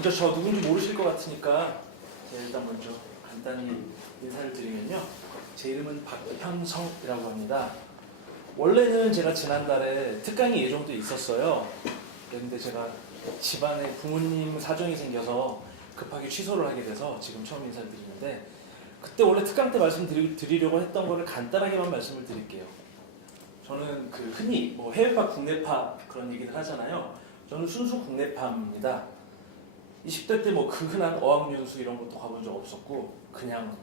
먼저 저 누군지 모르실 것 같으니까 제가 일단 먼저 간단히 인사를 드리면요. 제 이름은 박현성이라고 합니다. 원래는 제가 지난달에 특강이 예정돼 있었어요. 그런데 제가 집안에 부모님 사정이 생겨서 급하게 취소를 하게 돼서 지금 처음 인사를 드리는데, 그때 원래 특강 때 말씀드리려고 했던 거를 간단하게만 말씀을 드릴게요. 저는 그 흔히 뭐 해외파, 국내파 그런 얘기를 하잖아요. 저는 순수 국내파입니다. 20대 때 뭐 그 흔한 어학연수 이런 것도 가본 적 없었고 그냥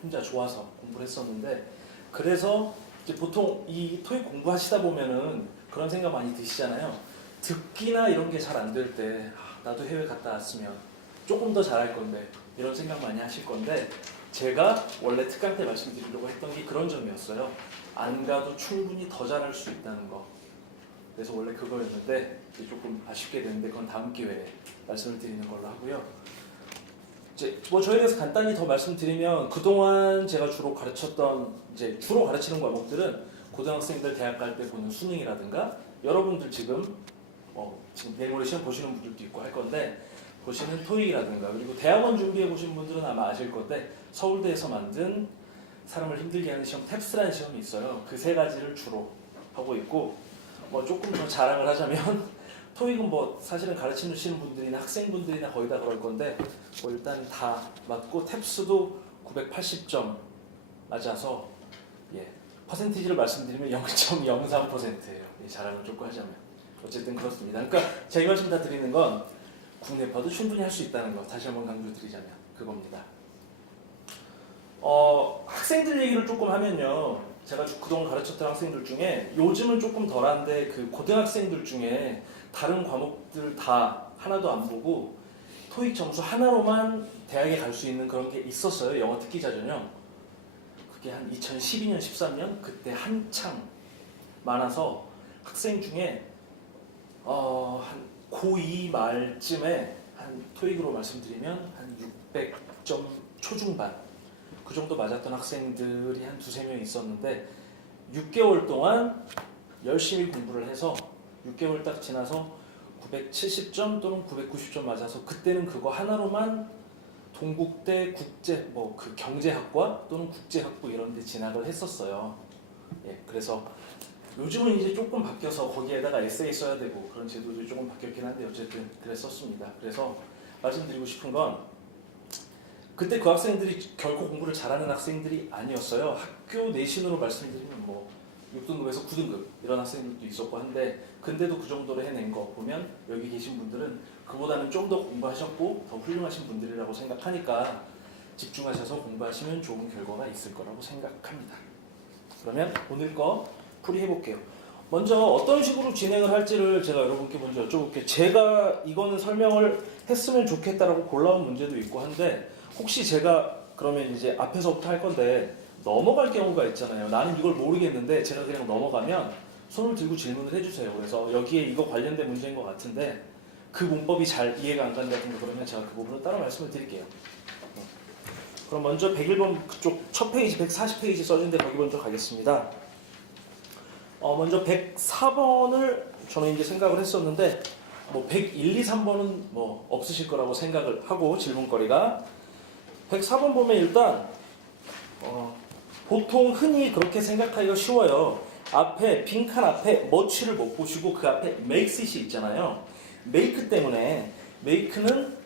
혼자 좋아서 공부를 했었는데, 그래서 이제 보통 이 토익 공부하시다 보면은 그런 생각 많이 드시잖아요. 듣기나 이런 게 잘 안 될 때 나도 해외 갔다 왔으면 조금 더 잘할 건데 이런 생각 많이 하실 건데, 제가 원래 특강 때 말씀드리려고 했던 게 그런 점이었어요. 안 가도 충분히 더 잘할 수 있다는 거. 그래서 원래 그거였는데 조금 아쉽게 됐는데 그건 다음 기회에 말씀을 드리는 걸로 하고요. 이제 뭐 저에 대해서 간단히 더 말씀드리면, 그동안 제가 주로 가르치는 과목들은 고등학생들 대학 갈 때 보는 수능이라든가, 여러분들 지금 내일 모레 시험 보시는 분들도 있고 할 건데 보시는 토익이라든가, 그리고 대학원 준비해 보신 분들은 아마 아실 건데 서울대에서 만든 사람을 힘들게 하는 시험 탭스라는 시험이 있어요. 그 세 가지를 주로 하고 있고, 뭐 조금 더 자랑을 하자면 토익은 뭐 사실은 가르치시는 분들이나 학생분들이나 거의 다 그럴 건데 뭐 일단 다 맞고, 탭스도 980점 맞아서 퍼센티지를 말씀드리면 0.03%예요. 자랑을 조금 하자면. 어쨌든 그렇습니다. 그러니까 제가 이 말씀 다 드리는 건 국내파도 충분히 할 수 있다는 거 다시 한번 강조드리자면 그겁니다. 학생들 얘기를 조금 하면요. 제가 그동안 가르쳤던 학생들 중에 요즘은 조금 덜한데 그 고등학생들 중에 다른 과목들 다 하나도 안 보고 토익 점수 하나로만 대학에 갈 수 있는 그런 게 있었어요. 영어 특기자 전형. 그게 한 2012년, 13년 그때 한창 많아서 학생 중에 한 고2 말쯤에 한 토익으로 말씀드리면 한 600점 초중반 그 정도 맞았던 학생들이 한 두세 명 있었는데, 6개월 동안 열심히 공부를 해서 6개월 딱 지나서 970점 또는 990점 맞아서 그때는 그거 하나로만 동국대 국제 그 경제학과 또는 국제학부 이런 데 진학을 했었어요. 그래서 요즘은 이제 조금 바뀌어서 거기에다가 에세이 써야 되고 그런 제도들이 조금 바뀌었긴 한데 어쨌든 그랬었습니다. 그래서 말씀드리고 싶은 건, 그때 그 학생들이 결코 공부를 잘하는 학생들이 아니었어요. 학교 내신으로 말씀드리면 뭐 6등급에서 9등급 이런 학생들도 있었고 한데, 근데도 그 정도로 해낸 거 보면 여기 계신 분들은 그보다는 좀 더 공부하셨고 더 훌륭하신 분들이라고 생각하니까 집중하셔서 공부하시면 좋은 결과가 있을 거라고 생각합니다. 그러면 오늘 거 풀이해볼게요. 먼저 어떤 식으로 진행을 할지를 제가 여러분께 먼저 여쭤볼게요. 제가 이거는 설명을 했으면 좋겠다라고 골라온 문제도 있고 한데, 혹시 제가 그러면 이제 앞에서부터 할 건데 넘어갈 경우가 있잖아요. 나는 이걸 모르겠는데 제가 그냥 넘어가면 손을 들고 질문을 해주세요. 그래서 여기에 이거 관련된 문제인 것 같은데 그 문법이 잘 이해가 안 간다든가 그러면 제가 그 부분을 따로 말씀을 드릴게요. 그럼 먼저 101번 그쪽 첫 페이지 140페이지 써준데 거기 먼저 가겠습니다. 먼저 104번을 저는 이제 생각을 했었는데 101, 2, 3번은 없으실 거라고 생각을 하고, 질문거리가 104번 보면 일단 보통 흔히 그렇게 생각하기가 쉬워요. 앞에 빈칸 앞에 much를 못 보시고 그 앞에 makes it이 있잖아요. make 때문에, make는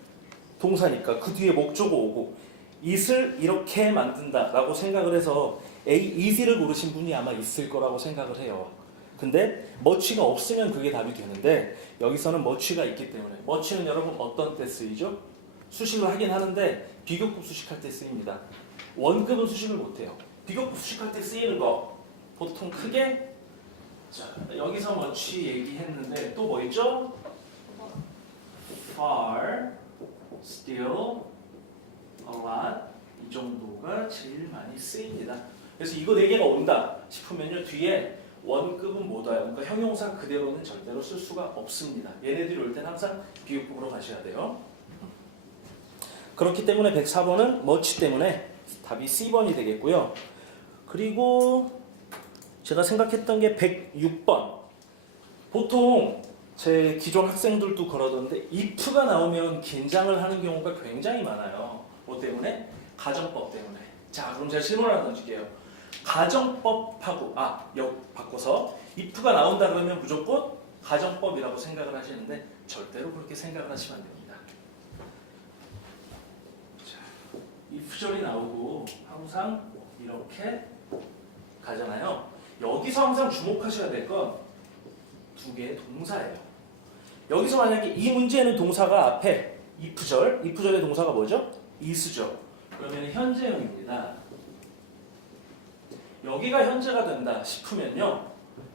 동사니까 그 뒤에 목적어 오고 it을 이렇게 만든다 라고 생각을 해서 easy를 고르신 분이 아마 있을 거라고 생각을 해요. 근데 much가 없으면 그게 답이 되는데 여기서는 much가 있기 때문에, much는 여러분 어떤 때 쓰이죠? 수식을 하긴 하는데 비교급 수식할 때 쓰입니다. 원급은 수식을 못해요. 비교급 수식할 때 쓰이는 거 보통 크게, 자 여기서 much 얘기했는데 또 뭐 있죠? far, still, a lot, 이 정도가 제일 많이 쓰입니다. 그래서 이거 4개가 온다 싶으면요, 뒤에 원급은 못 와요. 그러니까 형용사 그대로는 절대로 쓸 수가 없습니다. 얘네들이 올 때는 항상 비교급으로 가셔야 돼요. 그렇기 때문에 104번은 much 때문에 답이 C번이 되겠고요. 그리고 제가 생각했던 게 106번. 보통 제 기존 학생들도 그러던데 if가 나오면 긴장을 하는 경우가 굉장히 많아요. 뭐 때문에? 가정법 때문에. 자, 그럼 제가 질문을 하나 던질게요. 가정법하고 바꿔서 if가 나온다 그러면 무조건 가정법이라고 생각을 하시는데 절대로 그렇게 생각을 하시면 안 됩니다. 자, if절이 나오고 항상 이렇게 가잖아요. 여기서 항상 주목하셔야 될 건 두 개의 동사예요. 여기서 만약에 이 문제는 동사가 앞에 if절의 동사가 뭐죠? is죠. 그러면 현재형입니다. 여기가 현재가 된다 싶으면요.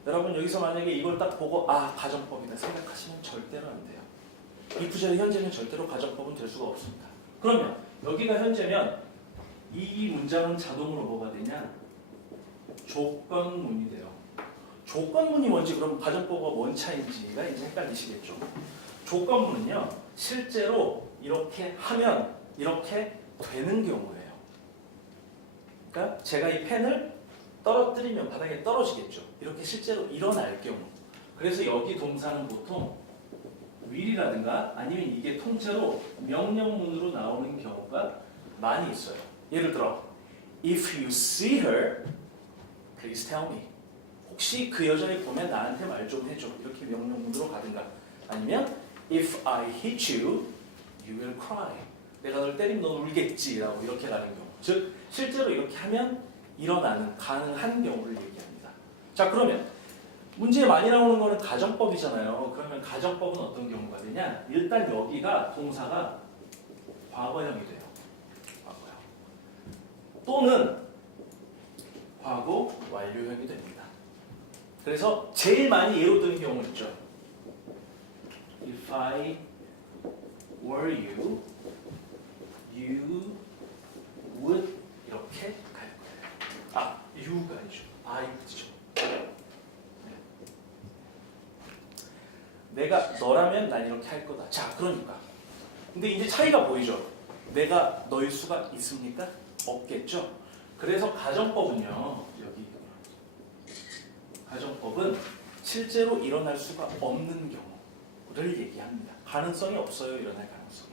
여러분 여기서 만약에 이걸 딱 보고 가정법이다 생각하시면 절대로 안 돼요. if절의 현재는 절대로 가정법은 될 수가 없습니다. 그러면 여기가 현재면 이 문장은 자동으로 뭐가 되냐? 조건문이 돼요. 조건문이 뭔지 그럼 가정법과 뭔 차이인지가 이제 헷갈리시겠죠. 조건문은요. 실제로 이렇게 하면 이렇게 되는 경우예요. 그러니까 제가 이 펜을 떨어뜨리면 바닥에 떨어지겠죠. 이렇게 실제로 일어날 경우. 그래서 여기 동사는 보통 will이라든가 아니면 이게 통째로 명령문으로 나오는 경우가 많이 있어요. 예를 들어 If you see her, please tell me. 혹시 그 여자를 보면 나한테 말 좀 해줘. 이렇게 명령문으로 가든가 아니면 If I hit you, you will cry. 내가 널 때리면 넌 울겠지 라고 이렇게 가는 경우. 즉 실제로 이렇게 하면 일어나는 가능한 경우를 얘기합니다. 자, 그러면 문제에 많이 나오는 거는 가정법이잖아요. 그러면 가정법은 어떤 경우가 되냐? 일단 여기가 동사가 과거형이 돼요. 과거형. 또는 과거 완료형이 됩니다. 그래서 제일 많이 예로 드는 경우 있죠. If I were you, you would 이렇게 갈 거예요. you가 아니죠. I죠. 내가 너라면 난 이렇게 할 거다. 자, 그러니까. 근데 이제 차이가 보이죠? 내가 너일 수가 있습니까? 없겠죠? 그래서 가정법은요. 여기 가정법은 실제로 일어날 수가 없는 경우를 얘기합니다. 가능성이 없어요. 일어날 가능성이.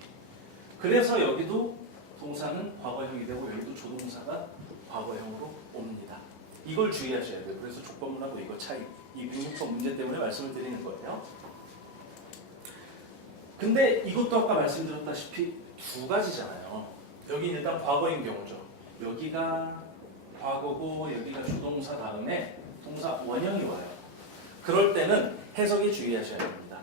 그래서 여기도 동사는 과거형이 되고 여기도 조동사가 과거형으로 옵니다. 이걸 주의하셔야 돼요. 그래서 조건문하고 이거 차이. 이 106번 문제 때문에 말씀을 드리는 거예요. 근데 이것도 아까 말씀드렸다시피 두 가지잖아요. 여기는 일단 과거인 경우죠. 여기가 과거고 여기가 조동사 다음에 동사 원형이 와요. 그럴 때는 해석에 주의하셔야 됩니다.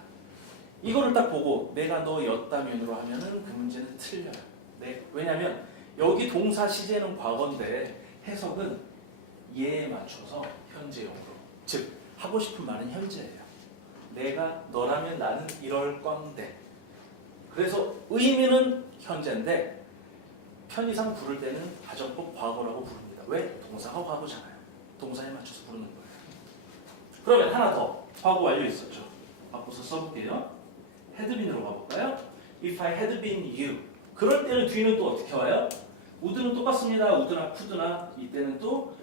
이거를 딱 보고 내가 너였다면으로 하면은 그 문제는 틀려요. 왜냐하면 여기 동사 시제는 과거인데 해석은 얘에 맞춰서 현재형으로. 즉 하고 싶은 말은 현재예요. 내가 너라면 나는 이럴 건데. 그래서 의미는 현재인데 편의상 부를 때는 가정법 과거라고 부릅니다. 왜? 동사가 과거잖아요. 동사에 맞춰서 부르는 거예요. 그러면 하나 더. 과거 완료 있었죠. 바꿔서 써볼게요. had been으로 가볼까요? If I had been you. 그럴 때는 뒤는 또 어떻게 와요? would는 똑같습니다. would나 could나 이때는 또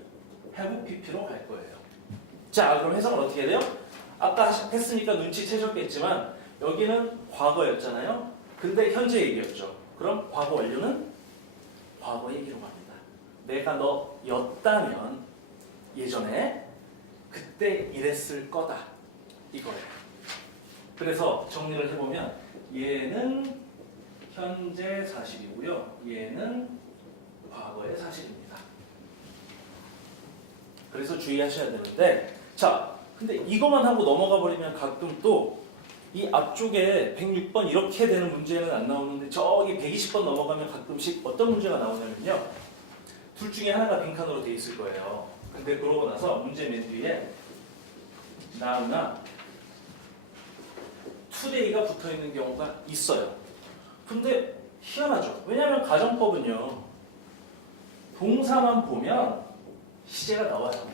have pp로 갈 거예요. 자, 그럼 해석은 어떻게 해야 돼요? 아까 했으니까 눈치채셨겠지만 여기는 과거였잖아요. 근데 현재 얘기였죠. 그럼 과거 완료는 과거 얘기로 갑니다. 내가 너였다면 예전에 그때 이랬을 거다. 이거예요. 그래서 정리를 해보면 얘는 현재 사실이고요. 얘는 과거의 사실입니다. 그래서 주의하셔야 되는데 자, 근데 이것만 하고 넘어가 버리면 가끔 또 이 앞쪽에 106번 이렇게 되는 문제는 안 나오는데 저기 120번 넘어가면 가끔씩 어떤 문제가 나오냐면요. 둘 중에 하나가 빈칸으로 돼 있을 거예요. 근데 그러고 나서 문제 맨 뒤에 now나 today가 붙어 있는 경우가 있어요. 근데 희한하죠. 왜냐하면 가정법은요. 동사만 보면 시제가 나와요.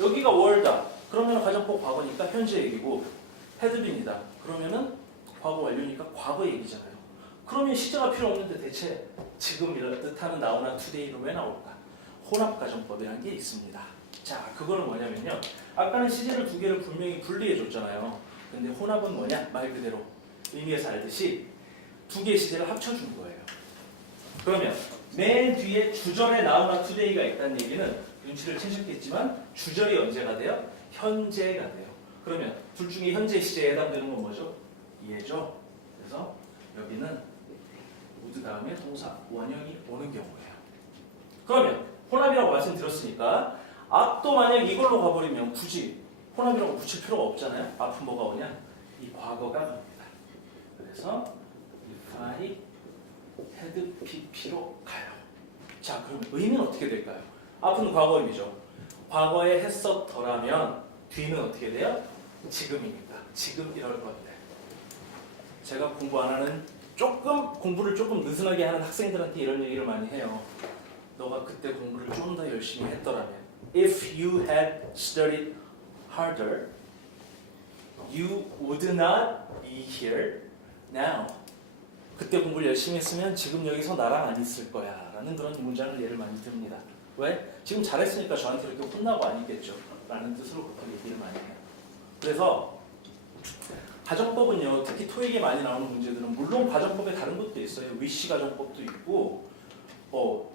여기가 were다. 그러면 가정법 과거니까 현재 얘기고 had been이다. 그러면은 과거 완료니까 과거 얘기잖아요. 그러면 시제가 필요 없는데 대체 지금 이런 뜻하는 now나 today는 왜 나올까? 혼합가정법이라는 게 있습니다. 자, 그거는 뭐냐면요. 아까는 시제를 두 개를 분명히 분리해 줬잖아요. 근데 혼합은 뭐냐? 말 그대로 의미에서 알듯이 두 개의 시제를 합쳐준 거예요. 그러면 맨 뒤에 주절에 나오나 today가 있다는 얘기는 눈치를 채셨겠지만 주절이 언제가 돼요? 현재가 돼요. 그러면 둘 중에 현재 시제에 해당되는 건 뭐죠? 이해죠? 그래서 여기는 would 다음에 동사 원형이 오는 경우예요. 그러면 혼합이라고 말씀드렸으니까 앞도 만약 이걸로 가버리면 굳이 혼합이라고 붙일 필요가 없잖아요. 앞은 뭐가 오냐? 이 과거가 갑니다. 그래서 if I had pp로 가요. 자, 그럼 의미는 어떻게 될까요? 앞은 과거 의미죠. 과거에 했었더라면 뒤는 어떻게 돼요? 지금입니다. 지금 이럴 건데. 제가 공부 안 하는 공부를 조금 느슨하게 하는 학생들한테 이런 얘기를 많이 해요. 너가 그때 공부를 좀 더 열심히 했더라면 If you had studied harder, you would not be here now. 그때 공부를 열심히 했으면 지금 여기서 나랑 안 있을 거야 라는 그런 문장을 예를 많이 듭니다. 왜? 지금 잘했으니까 저한테 이렇게 혼나고 안 있겠죠 라는 뜻으로 그렇게 얘기를 많이 해요. 그래서 가정법은요, 특히 토익에 많이 나오는 문제들은 물론 가정법에 다른 것도 있어요. 위시 가정법도 있고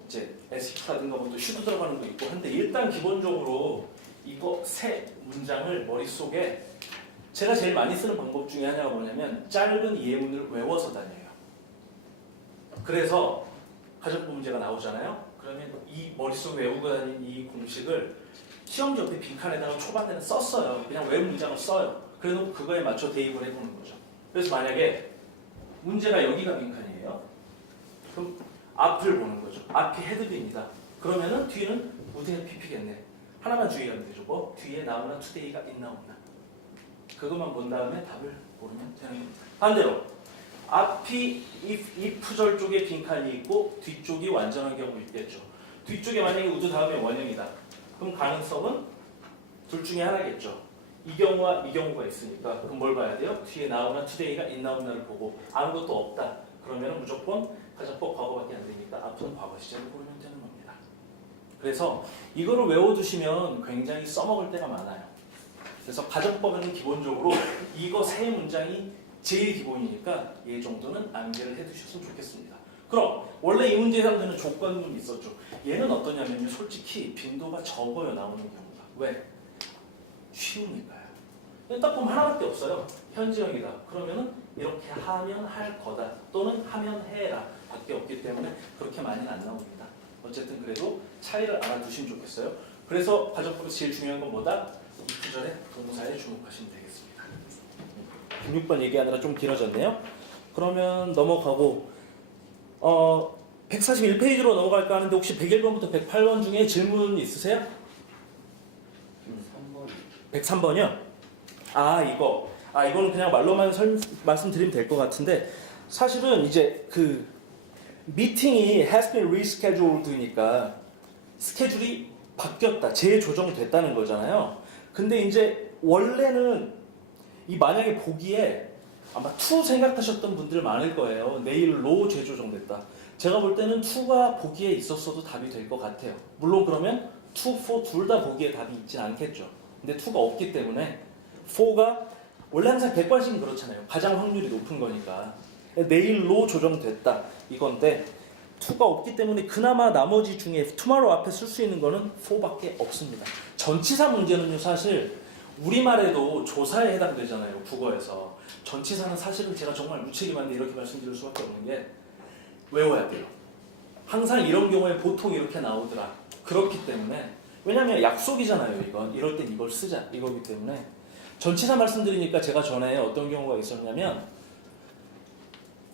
이제 SQ라든가 또 슈도 들어가는 거 있고 한데 일단 기본적으로 이거 세 문장을 머릿속에 제가 제일 많이 쓰는 방법 중에 하나가 뭐냐면 짧은 예문을 외워서 다녀요. 그래서 가정법 문제가 나오잖아요. 그러면 이 머릿속에 외우고 다니는 이 공식을 시험지 옆에 빈칸에다가 초반에는 썼어요. 그냥 외운 문장을 써요. 그래서 그거에 맞춰 대입을 해보는 거죠. 그래서 만약에 문제가 여기가 빈칸이에요. 그럼 앞을 보는 거죠. 앞이 헤드비입니다. 그러면은 뒤는 would의 pp겠네. 하나만 주의하면 되죠. 뭐 뒤에 나오나 today가 있나 없나. 그것만 본 다음에 답을 고르면 되는 겁니다. 반대로 앞이 if절 쪽에 빈칸이 있고 뒤쪽이 완전한 경우 있겠죠. 뒤쪽에 만약에 would 다음에 원형이다. 그럼 가능성은 둘 중에 하나겠죠. 이 경우와 이 경우가 있으니까 그럼 뭘 봐야 돼요? 뒤에 나오나 today가 있나 없나를 보고 아무것도 없다. 그러면 무조건 가정법 과거밖에 안 되니까 앞은 과거 시제를 고르면 되는 겁니다. 그래서 이거를 외워두시면 굉장히 써먹을 때가 많아요. 그래서 가정법에는 기본적으로 이거 세 문장이 제일 기본이니까 이 정도는 암기를 해두셨으면 좋겠습니다. 그럼 원래 이 문제에 해당되는 조건문이 있었죠. 얘는 어떠냐면요. 솔직히 빈도가 적어요. 나오는 경우가. 왜? 쉬우니까요. 딱 보면 하나밖에 없어요. 현지형이다. 그러면은 이렇게 하면 할 거다. 또는 하면 해라. 밖에 없기 때문에 그렇게 많이는 안 나옵니다. 어쨌든 그래도 차이를 알아두시면 좋겠어요. 그래서 가정법에서 제일 중요한 건 뭐다? 이 구절의 동사에 주목하시면 되겠습니다. 6번 얘기하느라 좀 길어졌네요. 그러면 넘어가고 141페이지로 넘어갈까 하는데 혹시 101번부터 108번 중에 질문 있으세요? 103번이요? 이거는 그냥 말로만 말씀드리면 될 것 같은데 사실은 이제 그 미팅이 has been rescheduled니까 스케줄이 바뀌었다, 재조정됐다는 거잖아요. 근데 이제 원래는 이 만약에 보기에 아마 to 생각하셨던 분들 많을 거예요. 내일로 재조정됐다. 제가 볼 때는 to가 보기에 있었어도 답이 될 것 같아요. 물론 그러면 to, for 둘 다 보기에 답이 있진 않겠죠. 근데 to가 없기 때문에 for가 원래 항상 객관식은 그렇잖아요. 가장 확률이 높은 거니까. 내일로 조정됐다 이건데 to가 없기 때문에 그나마 나머지 중에 tomorrow 앞에 쓸 수 있는 거는 for밖에 없습니다. 전치사 문제는요 사실 우리말에도 조사에 해당되잖아요. 국어에서. 전치사는 사실은 제가 정말 무책임한데 이렇게 말씀드릴 수밖에 없는 게 외워야 돼요. 항상 이런 경우에 보통 이렇게 나오더라. 그렇기 때문에 왜냐면 약속이잖아요. 이건 이럴 땐 이걸 쓰자 이거기 때문에 전치사 말씀드리니까 제가 전에 어떤 경우가 있었냐면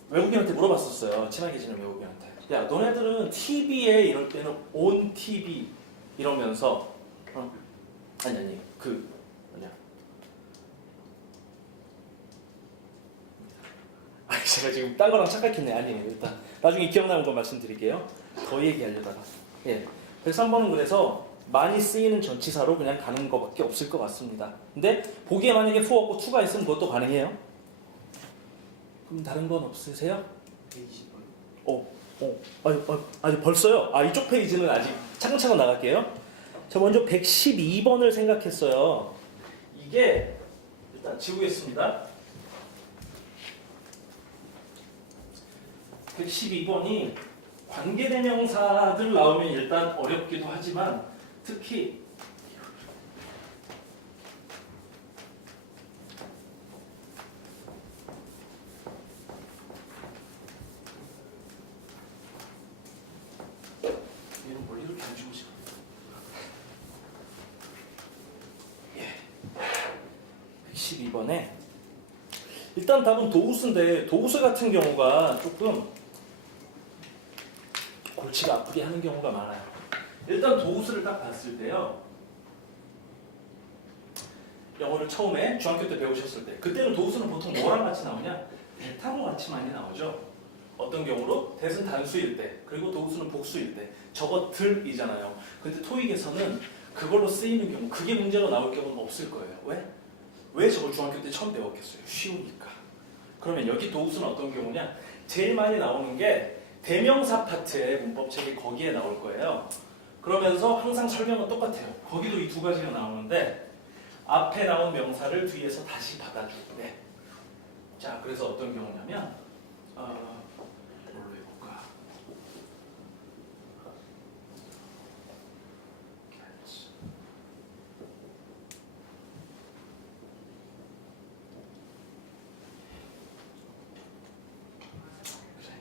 외국인한테 물어봤었어요. 친하게 지낸 외국인한테. 야 너네들은 TV에 이럴 때는 on TV 이러면서 제가 지금 딴 거랑 착각했네. 아니에요. 일단 나중에 기억나는 거 말씀드릴게요. 더 얘기하려다가. 103번은 그래서 많이 쓰이는 전치사로 그냥 가는 거밖에 없을 것 같습니다. 근데 보기에 만약에 for 없고 to가 있으면 그것도 가능해요. 그럼 다른 건 없으세요? 120번. 아직 벌써요? 이쪽 페이지는 아직 차근차근 나갈게요. 자, 먼저 112번을 생각했어요. 이게 일단 지우겠습니다. 112번이 관계대명사들 나오면 일단 어렵기도 하지만 특히 얘는 뭘 이렇게 안 주고 싶어. 예. 112번에 일단 답은 도우스인데 도우스 같은 경우가 조금 골치가 아프게 하는 경우가 많아요. 일단 도우스를 딱 봤을 때요. 영어를 처음에 중학교 때 배우셨을 때 그때는 도우스는 보통 뭐랑 같이 나오냐? 대타로 같이 많이 나오죠. 어떤 경우로? 대은 단수일 때 그리고 도우스는 복수일 때 저것들이잖아요. 근데 토익에서는 그걸로 쓰이는 경우 그게 문제로 나올 경우는 없을 거예요. 왜? 왜 저걸 중학교 때 처음 배웠겠어요? 쉬우니까. 그러면 여기 도우스는 어떤 경우냐? 제일 많이 나오는 게 대명사 파트의 문법책이 거기에 나올 거예요. 그러면서 항상 설명은 똑같아요. 거기도 이 두 가지가 나오는데 앞에 나온 명사를 뒤에서 다시 받아주고 네. 자, 그래서 어떤 경우냐면 뭘로 해볼까?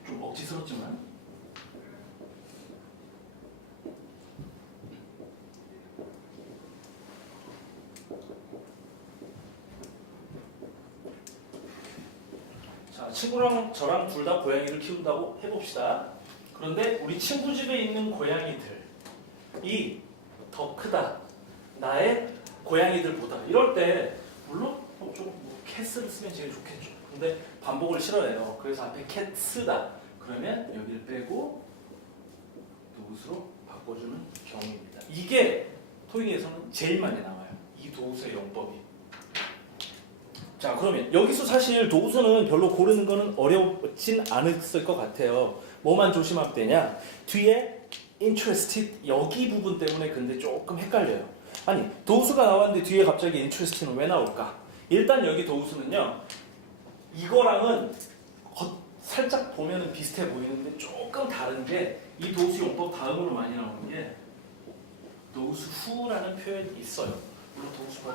좀 억지스럽지만 자, 친구랑 저랑 둘 다 고양이를 키운다고 해봅시다. 그런데 우리 친구 집에 있는 고양이들이 더 크다. 나의 고양이들보다. 이럴 때 물론 좀 캣을 쓰면 제일 좋겠죠. 근데 반복을 싫어해요. 그래서 앞에 캣스다. 그러면 여기를 빼고 도우스로 바꿔주는 경우입니다. 이게 토익에서는 제일 많이 나와요. 이 도우스의 용법이. 자, 그러면 여기서 사실 도우스는 별로 고르는 거는 어렵진 않았을 것 같아요. 뭐만 조심하면 되냐? 뒤에 interested 여기 부분 때문에 근데 조금 헷갈려요. 아니, 도우스가 나왔는데 뒤에 갑자기 interested는 왜 나올까? 일단 여기 도우스는요. 이거랑은 살짝 보면은 비슷해 보이는데 조금 다른 게 이 도우스 용법 다음으로 많이 나오는 게 도우스 후라는 표현이 있어요. 물론 도우스가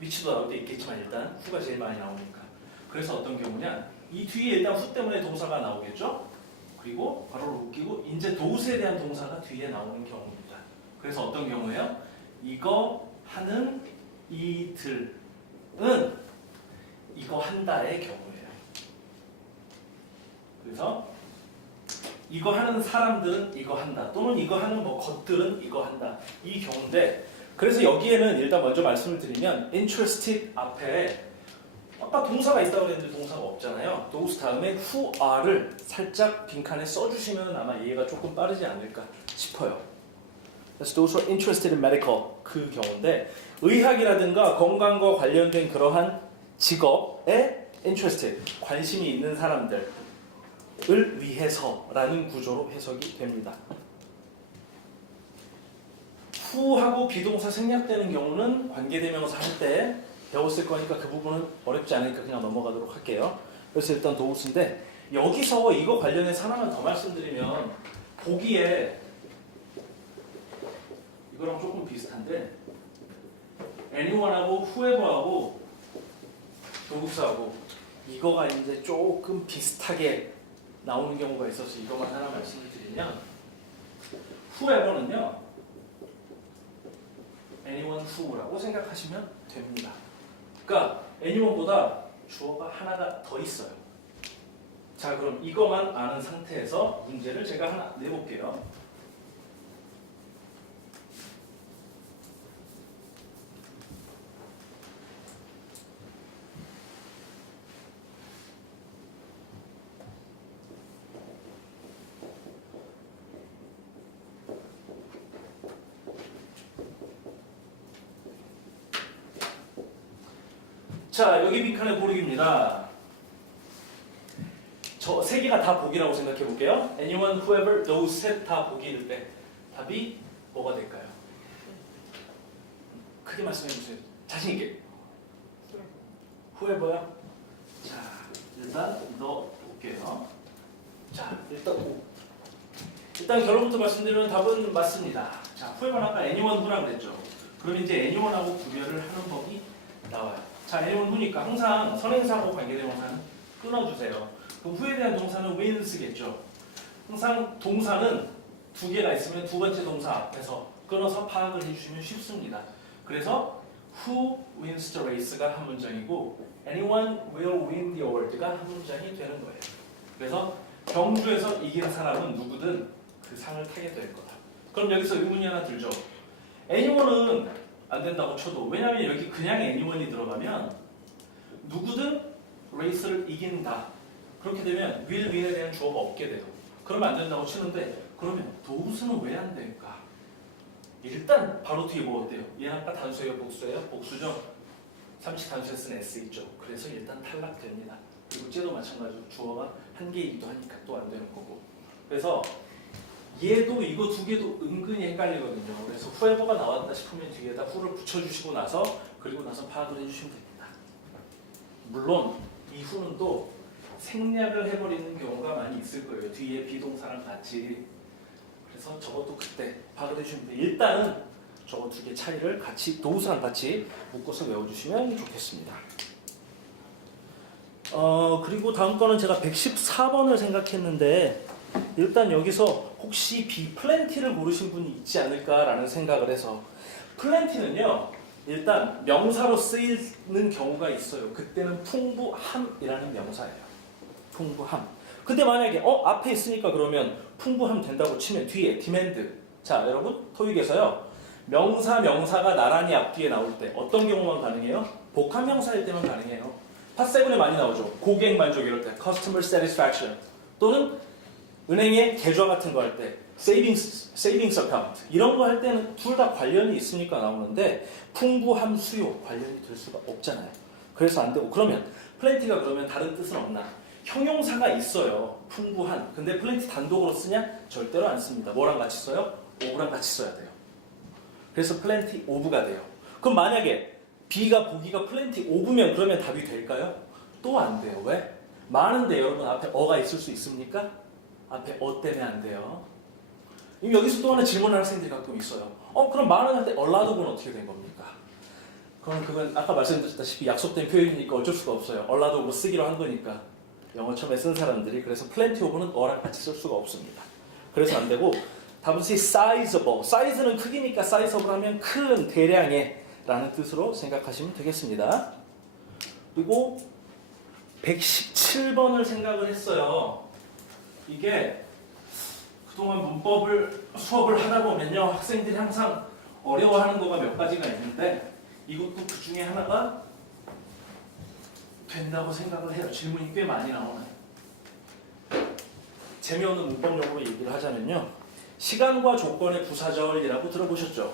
위치도 나올 때 있겠지만 일단 후가 제일 많이 나오니까. 그래서 어떤 경우냐? 이 뒤에 일단 후 때문에 동사가 나오겠죠? 그리고 바로 웃기고 이제 도우스에 대한 동사가 뒤에 나오는 경우입니다. 그래서 어떤 경우예요? 이거 하는 이들은 이거 한다의 경우예요. 그래서 이거 하는 사람들은 이거 한다. 또는 이거 하는 뭐 것들은 이거 한다. 이 경우인데 그래서 여기에는 일단 먼저 말씀을 드리면 interested 앞에 아까 동사가 있다고 그랬는데 동사가 없잖아요. 도우스 다음에 who are를 살짝 빈칸에 써주시면 아마 이해가 조금 빠르지 않을까 싶어요. 그래서 those who are interested in medical 그 경우인데 의학이라든가 건강과 관련된 그러한 직업에 interested 관심이 있는 사람들을 위해서라는 구조로 해석이 됩니다. 후하고 비동사 생략되는 경우는 관계대명사 할 때 배웠을 거니까 그 부분은 어렵지 않으니까 그냥 넘어가도록 할게요. 그래서 일단 도우스인데 여기서 이거 관련해서 하나만 더 말씀드리면 보기에 이거랑 조금 비슷한데 anyone하고 whoever하고 도우스하고 이거가 이제 조금 비슷하게 나오는 경우가 있어서 이것만 하나 말씀을 드리면 whoever는요 anyone who라고 생각하시면 됩니다. 그러니까 anyone보다 주어가 하나가 더 있어요. 자, 그럼 이것만 아는 상태에서 문제를 제가 하나 내볼게요. 자, 여기 빈칸의 고르기입니다. 저 세 개가 다 보기라고 생각해 볼게요. anyone, whoever, those 셋 다 보기일 때 답이 뭐가 될까요? 크게 말씀해 주세요. 자신 있게. whoever요. 자, 일단 넣어볼게요. 자, 일단 결론부터 말씀드리면 답은 맞습니다. 자, whoever는 아까 anyone who라고 그랬죠. 그럼 이제 anyone하고 구별을 하는 법이 나와요. 자, anyone who니까 항상 선행사하고 관계대명사는 끊어주세요. 그럼 who에 대한 동사는 will 쓰겠죠. 항상 동사는 두 개가 있으면 두 번째 동사 앞에서 끊어서 파악을 해주시면 쉽습니다. 그래서 who wins the race가 한 문장이고 anyone will win the award가 한 문장이 되는 거예요. 그래서 경주에서 이긴 사람은 누구든 그 상을 타게 될 거다. 그럼 여기서 의문이 하나 들죠. anyone은 안 된다고 쳐도 왜냐하면 여기 그냥 anyone이 들어가면 누구든 레이스를 이긴다. 그렇게 되면 will win에 대한 주어가 없게 돼요. 그러면 안 된다고 치는데 그러면 도우스는 왜 안 될까? 일단 바로 뒤에 뭐 어때요? 얘는 아까 단수예요? 복수예요? 복수죠? 삼식 단수에 쓴 S 있죠? 그래서 일단 탈락됩니다. 그리고 쟤도 마찬가지로 주어가 한 개이기도 하니까 또 안 되는 거고. 그래서 얘도 이거 두 개도 은근히 헷갈리거든요. 그래서 whoever가 나왔다 싶으면 뒤에다 who를 붙여주시고 나서 그리고 나서 파악을 해주시면 됩니다. 물론 이 who는 또 생략을 해버리는 경우가 많이 있을 거예요. 뒤에 비동사랑 같이. 그래서 저것도 그때 파악을 해주시면 돼요. 일단은 저거 두 개 차이를 같이 도우스랑 같이 묶어서 외워주시면 좋겠습니다. 그리고 다음 거는 제가 114번을 생각했는데 일단 여기서 혹시 B 플랜티를 고르신 분이 있지 않을까라는 생각을 해서 플랜티는요 일단 명사로 쓰이는 경우가 있어요. 그때는 풍부함이라는 명사예요. 풍부함. 근데 만약에 앞에 있으니까 그러면 풍부함 된다고 치면 뒤에 demand. 자 여러분 토익에서요 명사가 나란히 앞뒤에 나올 때 어떤 경우만 가능해요? 복합 명사일 때만 가능해요. 파7에 많이 나오죠. 고객 만족 이럴 때 customer satisfaction 또는 은행의 계좌 같은 거 할 때 savings account 이런 거 할 때는 둘 다 관련이 있으니까 나오는데 풍부함 수요 관련이 될 수가 없잖아요. 그래서 안 되고 그러면 플랜티가 그러면 다른 뜻은 없나? 형용사가 있어요. 풍부한. 근데 플랜티 단독으로 쓰냐? 절대로 안 씁니다. 뭐랑 같이 써요? 오브랑 같이 써야 돼요. 그래서 플랜티 오브가 돼요. 그럼 만약에 B가 보기가 플랜티 오브면 그러면 답이 될까요? 또 안 돼요. 왜? 많은데 여러분 앞에 어가 있을 수 있습니까? 앞에 어 때문에 안 돼요. 여기서 또 하나 질문하는 학생들이 가끔 있어요. 그럼 많은 할 때 얼라도는 어떻게 된 겁니까? 그럼 그건 아까 말씀드렸다시피 약속된 표현이니까 어쩔 수가 없어요. 얼라도로 쓰기로 한 거니까. 영어 처음에 쓴 사람들이 그래서 플랜티 오브는 어랑 같이 쓸 수가 없습니다. 그래서 안 되고 답은 sizable. size는 크기니까 sizeable 하면 큰, 대량의 라는 뜻으로 생각하시면 되겠습니다. 그리고 117번을 생각을 했어요. 이게 그동안 수업을 하다 보면요 학생들이 항상 어려워하는 거가 몇 가지가 있는데 이것도 그 중에 하나가 된다고 생각을 해요. 질문이 꽤 많이 나오나요? 재미없는 문법용어로 얘기를 하자면요 시간과 조건의 부사절이라고 들어보셨죠?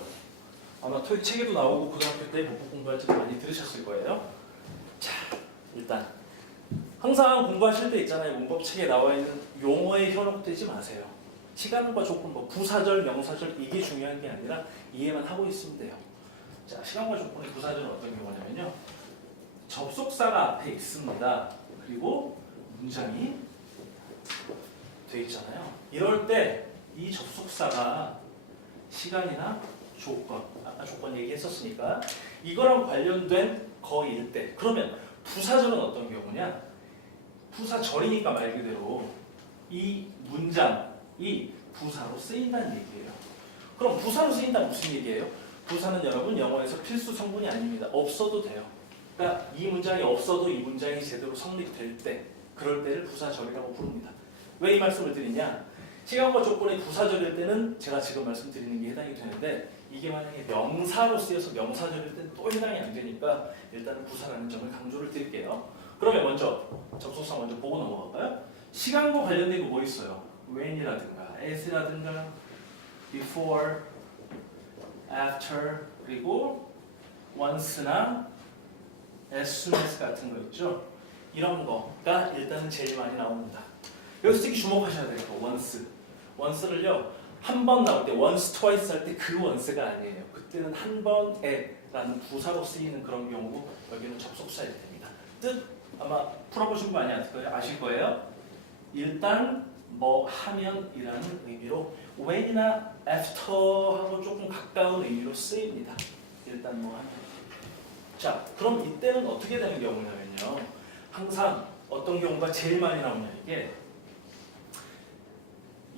아마 토익 책에도 나오고 고등학교 때 문법 공부할 때 많이 들으셨을 거예요. 자, 일단 항상 공부하실 때 있잖아요. 문법 책에 나와 있는 용어에 현혹되지 마세요. 시간과 조건, 부사절, 명사절 이게 중요한 게 아니라 이해만 하고 있으면 돼요. 자, 시간과 조건의 부사절은 어떤 경우냐면요. 접속사가 앞에 있습니다. 그리고 문장이 돼 있잖아요. 이럴 때 이 접속사가 시간이나 조건, 아까 조건 얘기했었으니까 이거랑 관련된 거일 때 그러면 부사절은 어떤 경우냐? 부사절이니까 말 그대로 이 문장이 부사로 쓰인다는 얘기예요. 그럼 부사로 쓰인다 무슨 얘기예요? 부사는 여러분 영어에서 필수 성분이 아닙니다. 없어도 돼요. 그러니까 이 문장이 없어도 이 문장이 제대로 성립될 때 그럴 때를 부사절이라고 부릅니다. 왜 이 말씀을 드리냐? 시간과 조건의 부사절일 때는 제가 지금 말씀드리는 게 해당이 되는데 이게 만약에 명사로 쓰여서 명사절일 때는 또 해당이 안 되니까 일단은 부사라는 점을 강조를 드릴게요. 그러면 먼저 접속사 먼저 보고 넘어갈까요? 시간과 관련된 거 뭐 있어요? when이라든가 as라든가 before, after 그리고 once나 as soon as 같은 거 있죠? 이런 거가 일단은 제일 많이 나옵니다. 여기서 특히 주목하셔야 돼요. once를요 한 번 나올 때 once, twice 할 때 그 once가 아니에요. 그때는 한 번에 라는 부사로 쓰이는 그런 경우고 여기는 접속사일 때입니다. 뜻 아마 풀어보신 거 아실 거예요. 일단 뭐 하면이라는 의미로 when이나 after하고 조금 가까운 의미로 쓰입니다. 일단 뭐 하면. 자, 그럼 이때는 어떻게 되는 경우냐면요. 항상 어떤 경우가 제일 많이 나오냐 이게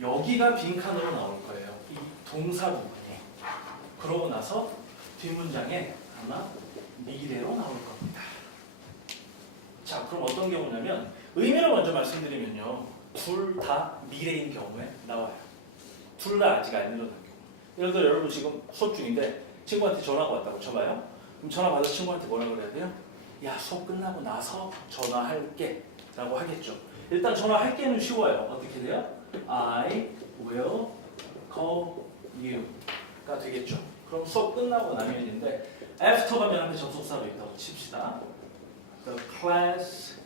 여기가 빈칸으로 나올 거예요. 이 동사 부분이. 그러고 나서 뒷문장에 아마 미래로 나올 겁니다. 자, 그럼 어떤 경우냐면 의미를 먼저 말씀드리면요. 둘 다 미래인 경우에 나와요. 둘 다 아직 안 일어난 경우. 예를 들어 여러분 지금 수업 중인데 친구한테 전화가 왔다고 쳐봐요. 그럼 전화 받아서 친구한테 뭐라 그래야 돼요? 야, 수업 끝나고 나서 전화할게 라고 하겠죠. 일단 전화할게는 쉬워요. 어떻게 돼요? I will call you 가 되겠죠. 그럼 수업 끝나고 나면인데 after 가면 앞에 접속사가 있다고 칩시다. The class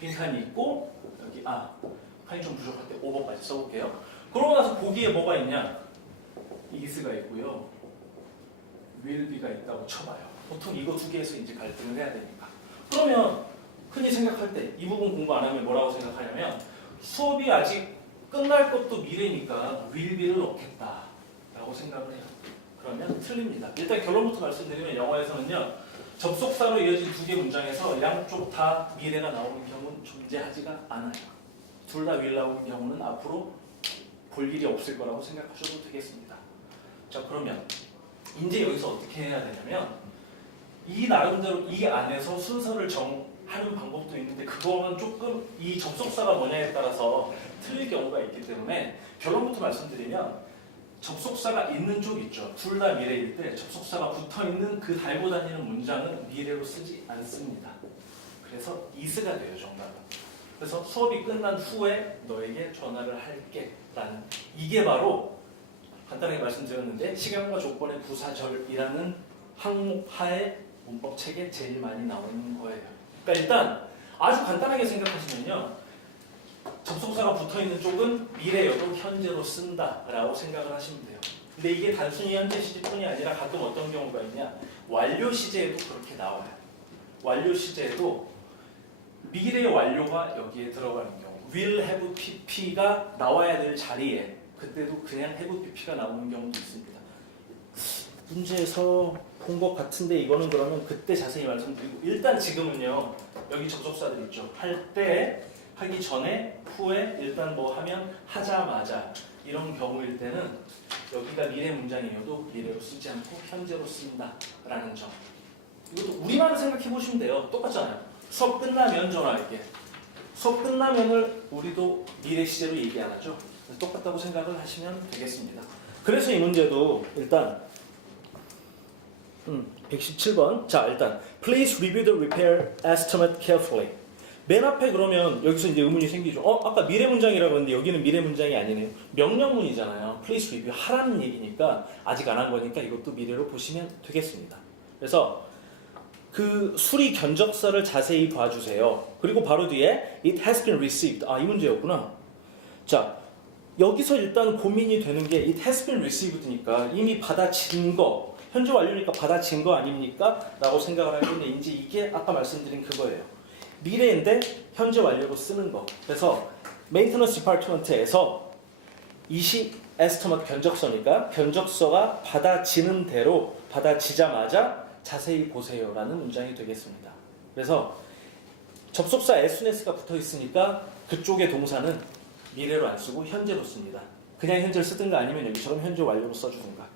빈칸이 있고 여기 칸이 좀 부족할 때 오버까지 써볼게요. 그러고 나서 거기에 뭐가 있냐? is가 있고요. will be가 있다고 쳐봐요. 보통 이거 두 개에서 이제 갈등을 해야 되니까. 그러면 흔히 생각할 때 이 부분 공부 안 하면 뭐라고 생각하냐면 수업이 아직 끝날 것도 미래니까 will be를 넣겠다라고 생각을 해요. 그러면 틀립니다. 일단 결론부터 말씀드리면 영어에서는요. 접속사로 이어진 두 개 문장에서 양쪽 다 미래가 나오는 경우는 존재하지가 않아요. 둘 다 will 나오는 경우는 앞으로 볼 일이 없을 거라고 생각하셔도 되겠습니다. 자, 그러면 이제 여기서 어떻게 해야 되냐면 이 나름대로 이 안에서 순서를 정하는 방법도 있는데 그거는 조금 이 접속사가 뭐냐에 따라서 틀릴 경우가 있기 때문에 결론부터 말씀드리면 접속사가 있는 쪽 있죠. 둘 다 미래일 때 접속사가 붙어있는 그 달고 다니는 문장은 미래로 쓰지 않습니다. 그래서 is가 돼요, 정답은. 그래서 수업이 끝난 후에 너에게 전화를 할게 라는 이게 바로 간단하게 말씀드렸는데 시간과 조건의 부사절이라는 항목 하에 문법책에 제일 많이 나오는 거예요. 그러니까 일단 아주 간단하게 생각하시면요. 접속사가 붙어있는 쪽은 미래여도 현재로 쓴다라고 생각을 하시면 돼요. 근데 이게 단순히 현재 시제뿐이 아니라 가끔 어떤 경우가 있냐. 완료 시제에도 그렇게 나와요. 완료 시제에도 미래의 완료가 여기에 들어가는 경우 will have pp가 나와야 될 자리에 그때도 그냥 have pp가 나오는 경우도 있습니다. 문제에서 본 것 같은데 이거는 그러면 그때 자세히 말씀드리고 일단 지금은요. 여기 접속사들 있죠. 할 때, 하기 전에, 후에 일단 뭐 하면 하자마자 이런 경우일 때는 여기가 미래 문장이어도 미래로 쓰지 않고 현재로 쓴다라는 점. 이것도 우리만 생각해 보시면 돼요. 똑같잖아요. 수업 끝나면 전화할게. 수업 끝나면을 우리도 미래 시제로 얘기 안 하죠. 똑같다고 생각을 하시면 되겠습니다. 그래서 이 문제도 일단 117번. 자, 일단 Please review the repair estimate carefully. 맨 앞에 그러면 여기서 이제 의문이 생기죠. 아까 미래 문장이라고 했는데 여기는 미래 문장이 아니네요. 명령문이잖아요. Please review 하라는 얘기니까 아직 안 한 거니까 이것도 미래로 보시면 되겠습니다. 그래서 그 수리 견적서를 자세히 봐주세요. 그리고 바로 뒤에 It has been received. 이 문제였구나. 자, 여기서 일단 고민이 되는 게 It has been received니까 이미 받아진 거 현재 완료니까 받아진 거 아닙니까? 라고 생각을 할 건데 이제 이게 아까 말씀드린 그거예요. 미래인데 현재 완료로 쓰는 거. 그래서 메인테넌스 디파트먼트에서 이시 에스터먼트 견적서니까 견적서가 받아지는 대로 받아지자마자 자세히 보세요 라는 문장이 되겠습니다. 그래서 접속사 as soon as가 붙어 있으니까 그쪽의 동사는 미래로 안 쓰고 현재로 씁니다. 그냥 현재를 쓰든가 아니면 여기처럼 현재 완료로 써주든가.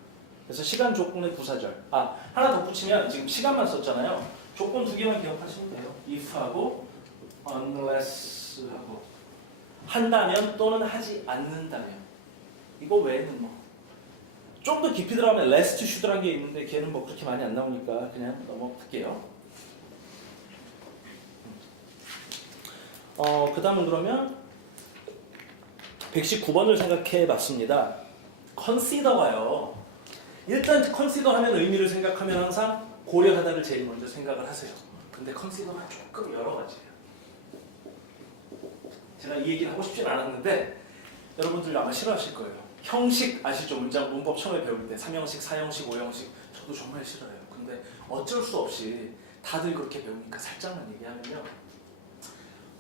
그래서 시간 조건의 부사절. 하나 덧붙이면 지금 시간만 썼잖아요. 조건 두 개만 기억하시면 돼요. if하고 unless하고 한다면 또는 하지 않는다면. 이거 외에는 뭐 좀 더 깊이 들어가면 lest, should라는 게 있는데 걔는 뭐 그렇게 많이 안 나오니까 그냥 넘어갈게요. 그 다음은 그러면 119번을 생각해 봤습니다. consider가요. 일단 consider 하면 의미를 생각하면 항상 고려하다를 제일 먼저 생각을 하세요. 근데 consider가 조금 여러 가지예요. 제가 이 얘기를 하고 싶진 않았는데 여러분들 아마 싫어하실 거예요. 형식 아시죠? 문법 처음에 배울 때 3형식, 4형식, 5형식 저도 정말 싫어해요. 근데 어쩔 수 없이 다들 그렇게 배우니까 살짝만 얘기하면요.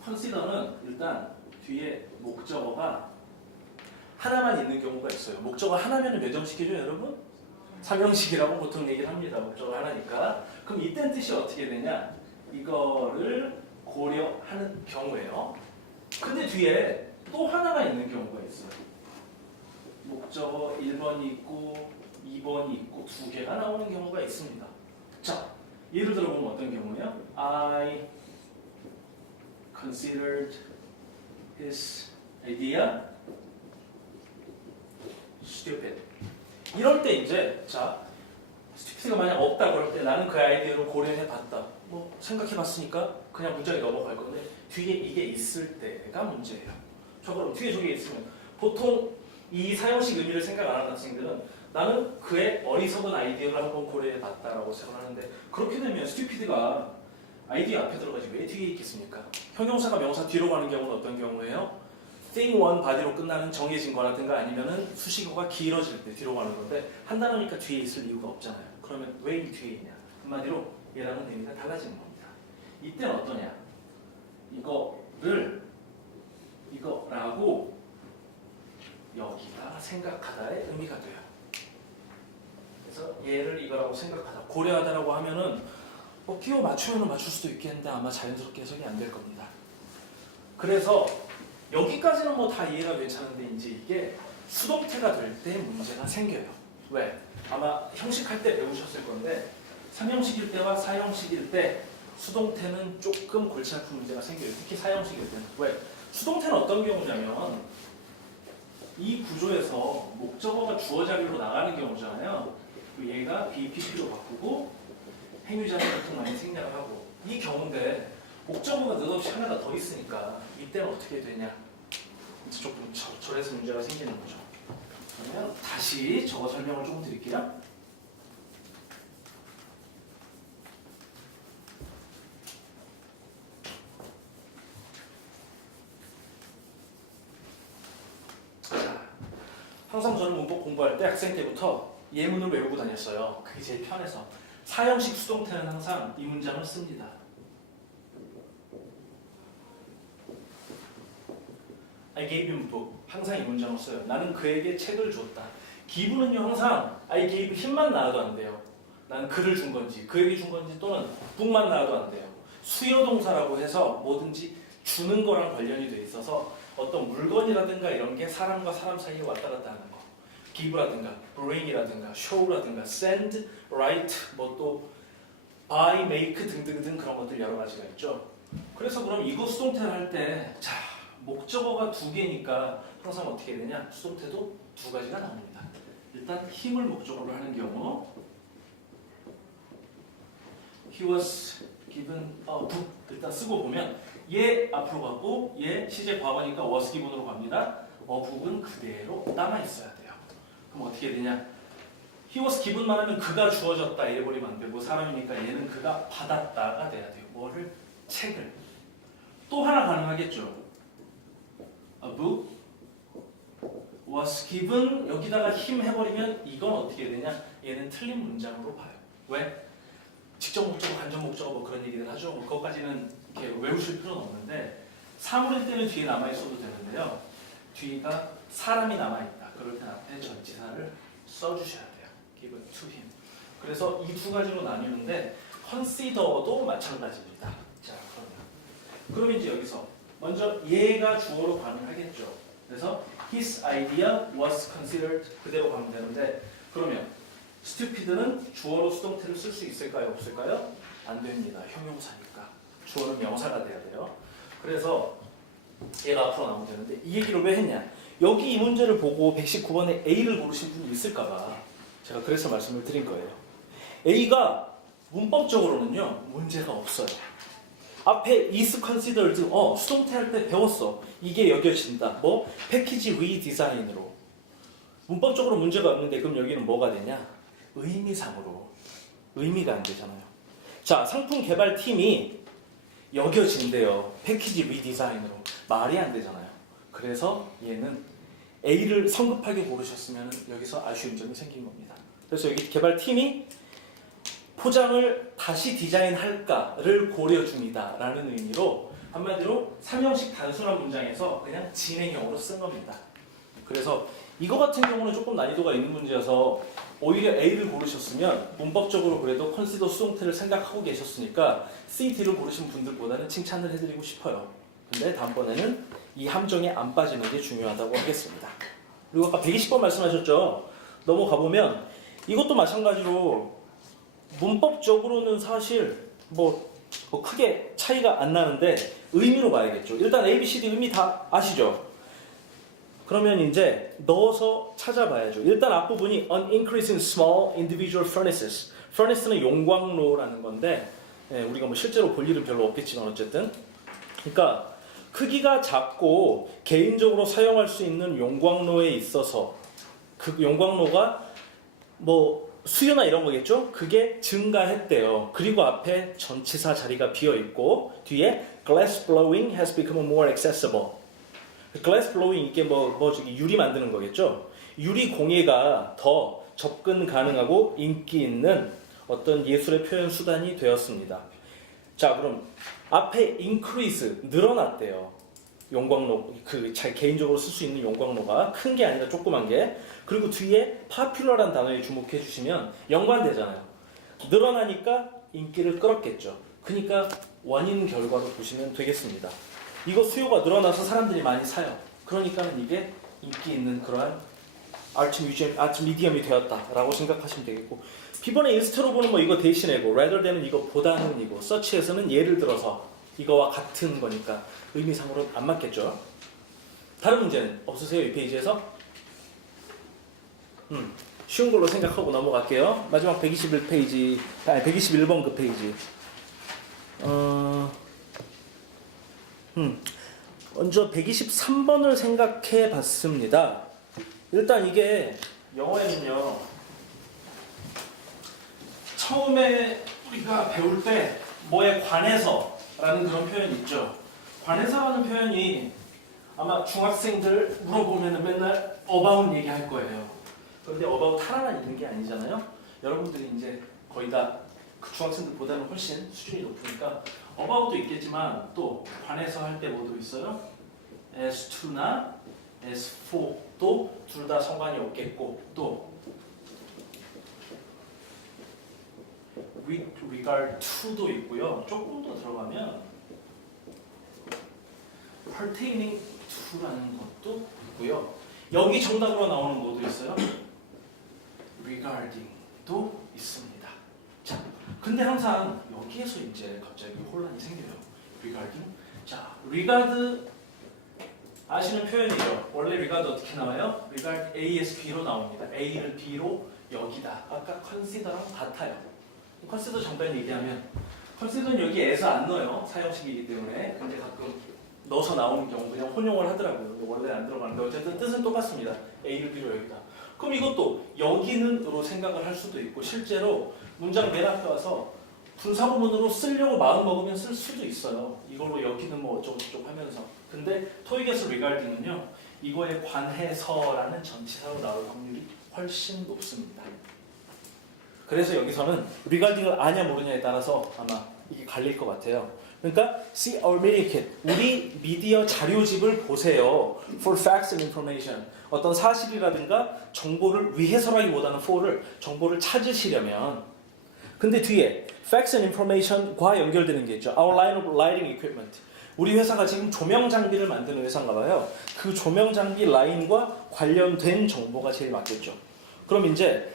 컨시더는 일단 뒤에 목적어가 하나만 있는 경우가 있어요. 목적어 하나면 몇 형식이죠, 여러분? 3형식이라고 보통 얘기를 합니다. 목적어 하나니까. 그럼 이땐 뜻이 어떻게 되냐? 이거를 고려하는 경우예요. 근데 뒤에 또 하나가 있는 경우가 있어요. 목적어 1번이 있고 2번이 있고 두 개가 나오는 경우가 있습니다. 자, 예를 들어보면 어떤 경우예요? I considered his idea stupid. 이럴 때 이제 자, stupid가 만약 없다 그럴 때 나는 그 아이디어를 고려해봤다. 뭐 생각해봤으니까 그냥 문장에 넘어갈 건데 뒤에 이게 있을 때가 문제예요. 저 그럼 뒤에 저게 있으면 보통 이 사형식 의미를 생각 안 하는 학생들은 나는 그의 어리석은 아이디어를 한번 고려해봤다라고 생각하는데 그렇게 되면 stupid가 아이디어 앞에 들어가지 왜 뒤에 있겠습니까? 형용사가 명사 뒤로 가는 경우는 어떤 경우예요? thing one body로 끝나는 정해진 거라든가 아니면은 수식어가 길어질 때 뒤로 가는 건데 한 단어니까 뒤에 있을 이유가 없잖아요. 그러면 왜 이 뒤에 있냐? 한마디로 얘랑은 의미가 달라지는 겁니다. 이때는 어떠냐? 이거라고 여기다 생각하다의 의미가 돼요. 그래서 얘를 이거라고 생각하다, 고려하다라고 하면은 뭐 끼워 맞추면 맞출 수도 있겠는데 아마 자연스럽게 해석이 안 될 겁니다. 그래서 여기까지는 뭐 다 이해가 괜찮은데 이제 이게 수동태가 될 때 문제가 생겨요. 왜? 아마 형식할 때 배우셨을 건데 3형식일 때와 4형식일 때 수동태는 조금 골치 아픈 문제가 생겨요. 특히 4형식일 때는. 왜? 수동태는 어떤 경우냐면 이 구조에서 목적어가 주어 자리로 나가는 경우잖아요. 얘가 BPP로 바꾸고 행위자는 보통 많이 생략을 하고 이 경우인데 목적어가 느닷없이 하나가 더 있으니까 이때는 어떻게 되냐? 이제 조금 절에서 문제가 생기는 거죠. 그러면 다시 저거 설명을 조금 드릴게요. 항상 저는 문법 공부할 때 학생 때부터 예문을 외우고 다녔어요. 그게 제일 편해서. 사형식 수동태는 항상 이 문장을 씁니다. I gave him a book. 항상 이 문장을 써요. 나는 그에게 책을 줬다. give는요 항상 I gave him만 나와도 안 돼요. 나는 그를 준 건지 그에게 준 건지 또는 book만 나와도 안 돼요. 수요 동사라고 해서 뭐든지 주는 거랑 관련이 돼 있어서 어떤 물건이라든가 이런 게 사람과 사람 사이에 왔다 갔다 하는 거. give라든가 bring이라든가 show라든가 send, write, 뭐 또 buy, make 등등등 그런 것들 여러 가지가 있죠. 그래서 그럼 이거 수동태를 할 때 자, 목적어가 두 개니까 항상 어떻게 되냐? 수동태도 두 가지가 나옵니다. 일단 힘을 목적어로 하는 경우 He was given a book 일단 쓰고 보면 얘 앞으로 가고 얘 시제 과거니까 was given으로 갑니다. a book은 그대로 남아 있어야 돼요. 그럼 어떻게 되냐? He was given만 하면 그가 주어졌다 이래버리면 안 되고 사람이니까 얘는 그가 받았다가 돼야 돼요. 뭐를? 책을. 또 하나 가능하겠죠. A book was given 여기다가 힘 해버리면 이건 어떻게 되냐? 얘는 틀린 문장으로 봐요. 왜? 직접 목적어, 간접 목적어 뭐 그런 얘기를 하죠. 뭐 그것까지는 이렇게 외우실 필요는 없는데 사물일 때는 뒤에 남아있어도 되는데요. 뒤가 사람이 남아있다. 그럴 땐 앞에 전치사를 써주셔야 돼요. given to him. 그래서 이 두 가지로 나뉘는데 consider도 마찬가지입니다. 자, 그럼 이제 여기서 먼저 얘가 주어로 가능하겠죠. 그래서 his idea was considered 그대로 가면 되는데 그러면 stupid는 주어로 수동태를 쓸 수 있을까요? 없을까요? 안 됩니다. 형용사니까. 주어는 명사가 돼야 돼요. 그래서 얘가 앞으로 나오면 되는데 이 얘기를 왜 했냐? 여기 이 문제를 보고 119번에 A를 고르신 분이 있을까봐 제가 그래서 말씀을 드린 거예요. A가 문법적으로는요 문제가 없어요. 앞에 is considered 수동태 할 때 배웠어. 이게 여겨진다. 뭐? 패키지 리디자인으로. 문법적으로 문제가 없는데 그럼 여기는 뭐가 되냐? 의미상으로. 의미가 안 되잖아요. 자, 상품 개발 팀이 여겨진대요. 패키지 리디자인으로. 말이 안 되잖아요. 그래서 얘는 A를 성급하게 고르셨으면 여기서 아쉬운 점이 생긴 겁니다. 그래서 여기 개발팀이 포장을 다시 디자인할까를 고려 중이다라는 의미로 한마디로 3형식 단순한 문장에서 그냥 진행형으로 쓴 겁니다. 그래서 이거 같은 경우는 조금 난이도가 있는 문제여서 오히려 A를 고르셨으면 문법적으로 그래도 컨시더 수동태를 생각하고 계셨으니까 C, D를 고르신 분들보다는 칭찬을 해드리고 싶어요. 근데 다음번에는 이 함정에 안 빠지는 게 중요하다고 하겠습니다. 그리고 아까 120번 말씀하셨죠? 넘어가 보면 이것도 마찬가지로 문법적으로는 사실 뭐 크게 차이가 안 나는데 의미로 봐야겠죠. 일단 A, B, C, D 의미 다 아시죠? 그러면 이제 넣어서 찾아봐야죠. 일단 앞부분이 an increase in small individual furnaces. furnace는 용광로라는 건데 우리가 뭐 실제로 볼 일은 별로 없겠지만 어쨌든 그러니까 크기가 작고 개인적으로 사용할 수 있는 용광로에 있어서 그 용광로가 뭐 수요나 이런 거겠죠? 그게 증가했대요. 그리고 앞에 전치사 자리가 비어 있고 뒤에 glass blowing has become more accessible. glass blowing 이게 저기 유리 만드는 거겠죠? 유리 공예가 더 접근 가능하고 인기 있는 어떤 예술의 표현 수단이 되었습니다. 자, 그럼 앞에 increase 늘어났대요. 용광로 개인적으로 쓸 수 있는 용광로가 큰 게 아니라 조그만 게. 그리고 뒤에 popular한 단어에 주목해 주시면 연관되잖아요. 늘어나니까 인기를 끌었겠죠. 그러니까 원인 결과로 보시면 되겠습니다. 이거 수요가 늘어나서 사람들이 많이 사요. 그러니까는 이게 인기 있는 그러한 아트 미디엄이 되었다라고 생각하시면 되겠고, B번에 인스트로 보는 뭐 이거 대신이고, rather than은 이거 보다는 이고, search에서는 예를 들어서 이거와 같은 거니까 의미상으로는 안 맞겠죠. 다른 문제는 없으세요? 이 페이지에서? 쉬운 걸로 생각하고 넘어갈게요. 마지막 121페이지, 121번 그 페이지. 먼저 123번을 생각해 봤습니다. 일단 이게 영어에는요, 처음에 우리가 배울 때 뭐에 관해서 라는 그런 표현이 있죠. 관해서라는 표현이 아마 중학생들 물어보면 맨날 about 얘기할 거예요. 그런데 about 하나만 있는 게 아니잖아요. 여러분들이 이제 거의 다 그 중학생들보다는 훨씬 수준이 높으니까 about도 있겠지만 또 관해서 할 때 뭐도 있어요? as to나 as for도 둘 다 상관이 없겠고, 또 with regard to도 있고요. 조금 더 들어가면 pertaining to라는 것도 있고요. 여기 정답으로 나오는 뭐도 있어요? regarding도 있습니다. 자, 근데 항상 여기에서 이제 갑자기 혼란이 생겨요. regarding. 자, regard 아시는 표현이죠. 원래 regard 어떻게 나와요? regard A에서 B로 나옵니다. A를 B로 여기다. 아까 consider랑 같아요. consider 잠깐 얘기하면 consider는 여기에서 안 넣어요. 사형식이기 때문에. 근데 가끔 넣어서 나오는 경우 그냥 혼용을 하더라고요. 원래 안 들어가는데 어쨌든 뜻은 똑같습니다. A를 B로 여기다. 그럼 이것도 여기는으로 생각을 할 수도 있고, 실제로 문장 맨 앞에 와서 분사구문으로 쓰려고 마음먹으면 쓸 수도 있어요. 이걸로 여기는 뭐 어쩌고저쩌고 하면서. 근데 토익에서 regarding은요, 이거에 관해서라는 전치사로 나올 확률이 훨씬 높습니다. 그래서 여기서는 regarding을 아냐 모르냐에 따라서 아마 이게 갈릴 것 같아요. 그러니까 see our media kit, 우리 미디어 자료집을 보세요. for facts and information, 어떤 사실이라든가 정보를 위해서라기보다는 for를 정보를 찾으시려면. 근데 뒤에 facts and information과 연결되는 게 있죠. Our line of lighting equipment, 우리 회사가 지금 조명 장비를 만드는 회사인가 봐요. 그 조명 장비 라인과 관련된 정보가 제일 맞겠죠. 그럼 이제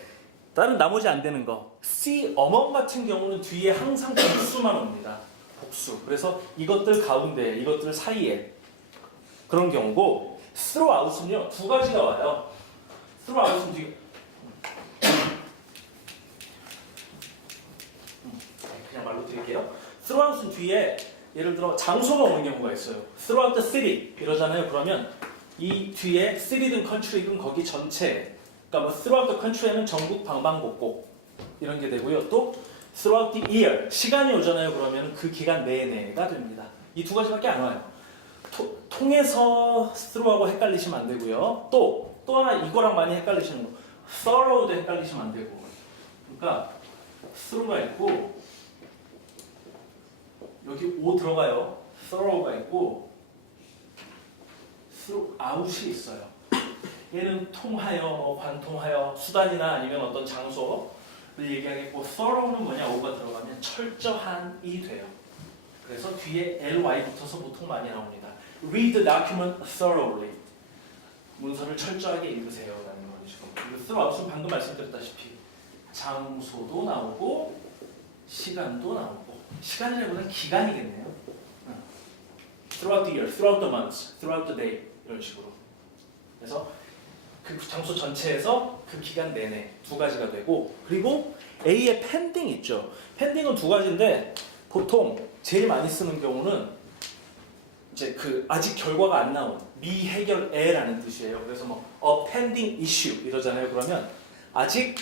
다른 나머지 안 되는 거, see among 같은 경우는 뒤에 항상 복수만 옵니다. 복수. 그래서 이것들 가운데, 이것들 사이에 그런 경우고, throughout은요 두 가지가 와요. throughout은 뒤에 그냥 말로 드릴게요. throughout은 뒤에 예를 들어 장소가 오는 경우가 있어요. throughout the city 이러잖아요. 그러면 이 뒤에 city든 country든 거기 전체, 그러니까 뭐 throughout the country에는 전국 방방곡곡 이런 게 되고요. 또 throughout the year, 시간이 오잖아요. 그러면 그 기간 내내가 됩니다. 이 두 가지밖에 안 와요. 통해서 through하고 헷갈리시면 안 되고요. 또 하나 이거랑 많이 헷갈리시는 거, thorough도 헷갈리시면 안 되고. 그러니까 through가 있고 여기 O 들어가요. thorough가 있고 throughout이 있어요. 얘는 통하여, 관통하여, 수단이나 아니면 어떤 장소를 얘기하겠고 thorough는 뭐냐? O가 들어가면 철저한이 돼요. 그래서 뒤에 ly 붙어서 보통 많이 나옵니다. Read the document thoroughly. 문서를 철저하게 읽으세요. 라는 거죠. 그리고 throughout은 방금 말씀드렸다시피 장소도 나오고 시간도 나오고 시간이라기보다는 기간이겠네요. Throughout the year, throughout the months, throughout the day 이런 식으로. 그래서 그 장소 전체에서 그 기간 내내 두 가지가 되고 그리고 A의 pending 있죠. pending은 두 가지인데 보통 제일 많이 쓰는 경우는 이제 그 아직 결과가 안 나온 미해결에라는 뜻이에요. 그래서 뭐 a pending issue 이러잖아요. 그러면 아직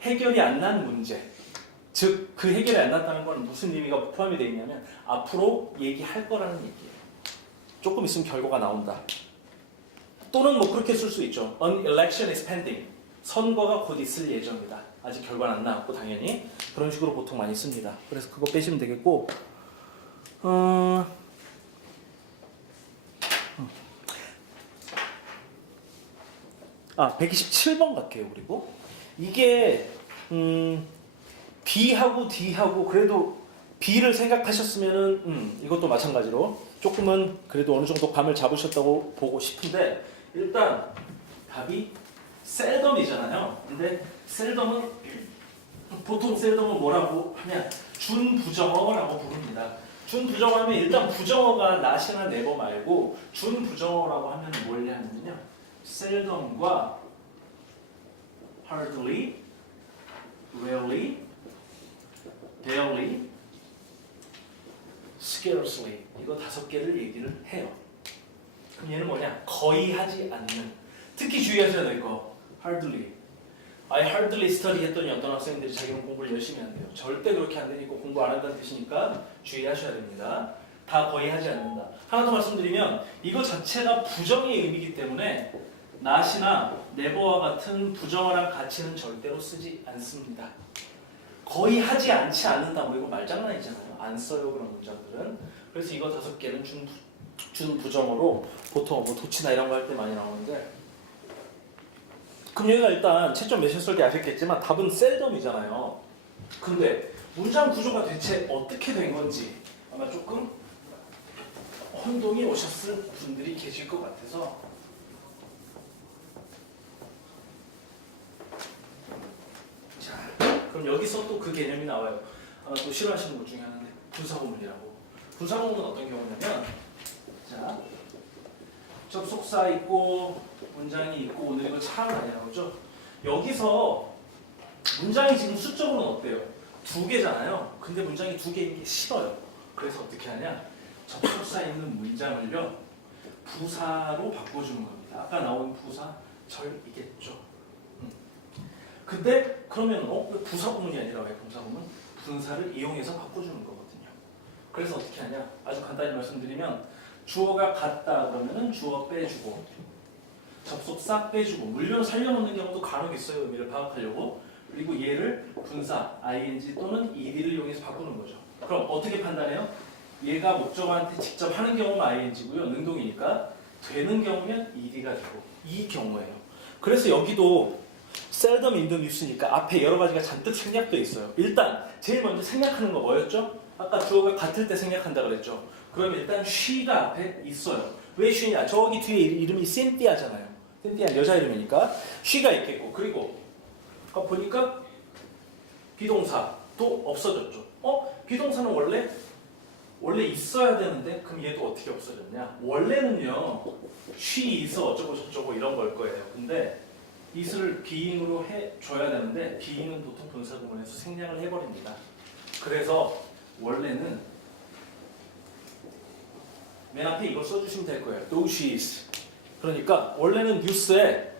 해결이 안 난 문제. 즉 그 해결이 안 났다는 건 무슨 의미가 포함이 되어 있냐면 앞으로 얘기할 거라는 얘기예요. 조금 있으면 결과가 나온다. 또는 뭐 그렇게 쓸 수 있죠. An election is pending. 선거가 곧 있을 예정이다. 아직 결과는 안 나왔고 당연히 그런 식으로 보통 많이 씁니다. 그래서 그거 빼시면 되겠고 127번 갈게요. 그리고 이게 B하고 D하고 그래도 B를 생각하셨으면은 이것도 마찬가지로 조금은 그래도 어느 정도 감을 잡으셨다고 보고 싶은데 일단 답이 셀덤이잖아요. 근데 셀덤은 보통 셀덤은 뭐라고 하면 준부정어라고 부릅니다. 준부정어하면 일단 부정어가 not이나 never 말고 준부정어라고 하면 뭘 하냐면요. 셀덤과 hardly, rarely, barely, scarcely 이거 5개를 얘기를 해요. 그럼 얘는 뭐냐? 거의 하지 않는. 특히 주의하셔야 될 거. hardly. I hardly study 했더니 어떤 학생들이 자기는 공부를 열심히 한대요. 절대 그렇게 안 되니까 공부 안 한다는 뜻이니까 주의하셔야 됩니다. 다 거의 하지 않는다. 하나 더 말씀드리면 이거 자체가 부정의 의미이기 때문에 not이나 never와 같은 부정어랑 가치는 절대로 쓰지 않습니다. 거의 하지 않지 않는다. 뭐 이거 말장난이잖아요. 안 써요 그런 문장들은. 그래서 이거 5개는 준부정어로 보통 뭐 도치나 이런 거 할 때 많이 나오는데 그럼 여기가 일단 채점 매셨을 때 아셨겠지만 답은 셀덤이잖아요. 근데 문장 구조가 대체 어떻게 된 건지 아마 조금 혼동이 오셨을 분들이 계실 것 같아서 자, 그럼 여기서 또 그 개념이 나와요. 아마 또 싫어하시는 것 중에 하나인데 분사구문이라고. 분사구문은 어떤 경우냐면 자, 접속사 있고 문장이 있고 오늘 이거 참 많이 나오죠. 여기서 문장이 지금 수적으로는 어때요? 2개잖아요. 근데 문장이 2개인 게 싫어요. 그래서 어떻게 하냐? 접속사 있는 문장을요 부사로 바꿔주는 겁니다. 아까 나온 부사 절이겠죠. 근데 그러면 왜 부사구문이 아니라 왜 분사구문? 분사를 이용해서 바꿔주는 거거든요. 그래서 어떻게 하냐? 아주 간단히 말씀드리면 주어가 같다 그러면은 주어 빼주고 접속사 빼주고 물론 살려놓는 경우도 간혹 있어요. 의미를 파악하려고. 그리고 얘를 분사 ing 또는 ed를 이용해서 바꾸는 거죠. 그럼 어떻게 판단해요? 얘가 목적어한테 직접 하는 경우는 ing고요. 능동이니까 되는 경우면 ed가 되고 이 경우예요. 그래서 여기도 seldom in the news니까 앞에 여러 가지가 잔뜩 생략돼 있어요. 일단 제일 먼저 생략하는 거 뭐였죠? 아까 주어가 같을 때 생략한다 그랬죠. 그럼 일단 she가 앞에 있어요. 왜 she냐? 저기 뒤에 이름이 Cynthia잖아요. Cynthia 여자 이름이니까 she가 있겠고 그리고 아까 보니까 비동사도 없어졌죠. 비동사는 원래 있어야 되는데 그럼 얘도 어떻게 없어졌냐? 원래는요 she is 어쩌고 저쩌고 이런 걸 거예요. 근데 it을 being으로 해줘야 되는데 being은 보통 분사구문에서 생략을 해버립니다. 그래서 원래는 맨 앞에 이걸 써주시면 될 거예요. though she is. 그러니까 원래는 뉴스에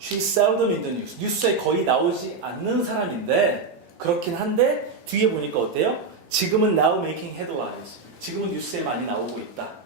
she's seldom in the news. 뉴스에 거의 나오지 않는 사람인데 그렇긴 한데 뒤에 보니까 어때요? 지금은 now making headlines. 지금은 뉴스에 많이 나오고 있다.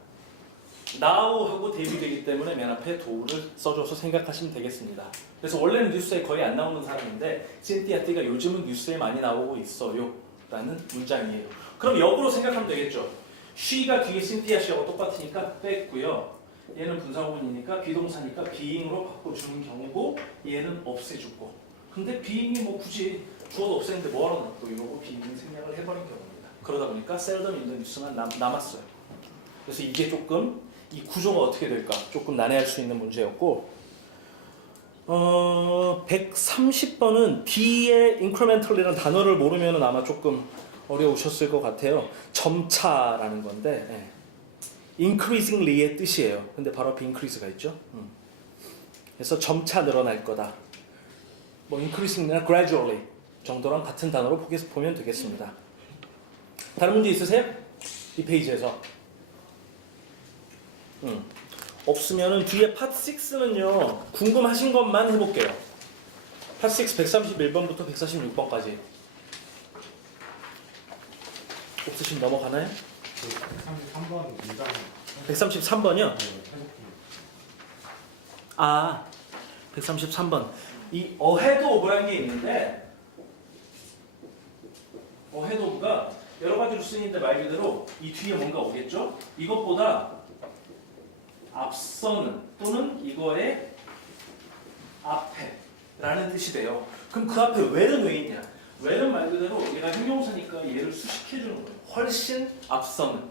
now하고 대입이 되기 때문에 맨 앞에 do를 써줘서 생각하시면 되겠습니다. 그래서 원래는 뉴스에 거의 안 나오는 사람인데 신티아 띠가 요즘은 뉴스에 많이 나오고 있어요 라는 문장이에요. 그럼 역으로 생각하면 되겠죠. she가 뒤에 신티아 씨하고 똑같으니까 뺐고요. 얘는 분사구문이니까 비동사니까 being으로 바꿔주는 경우고 얘는 없애주고. 근데 being이 뭐 굳이 주어도 없애는데 뭐하러 놨고 이러고 being 생략을 해버린 경우입니다. 그러다 보니까 seldom in the news만 남았어요. 그래서 이게 조금 이 구조가 어떻게 될까 조금 난해할 수 있는 문제였고 130번은 B의 incremental이라는 단어를 모르면 아마 조금 어려우셨을 것 같아요. 점차라는 건데 increasingly의 뜻이에요. 근데 바로 앞에 increase가 있죠. 그래서 점차 늘어날 거다. 뭐 increasingly나 gradually 정도랑 같은 단어로 보면 되겠습니다. 다른 문제 있으세요? 이 페이지에서 없으면은 뒤에 팟 6는요 궁금하신 것만 해볼게요. 팟 6 131번부터 146번까지 없으시면 넘어가나요? 133번 문장 133번이요? 해볼게요. 아 133번 이 ahead of라는 게 있는데 ahead of가 여러 가지로 쓰이는데 말 그대로 이 뒤에 뭔가 오겠죠? 이것보다 앞서는 또는 이거의 앞에 라는 뜻이 돼요. 그럼 그 앞에 where는 왜 있냐? where는 말 그대로 얘가 형용사니까 얘를 수식해주는 거예요. 훨씬 앞서는.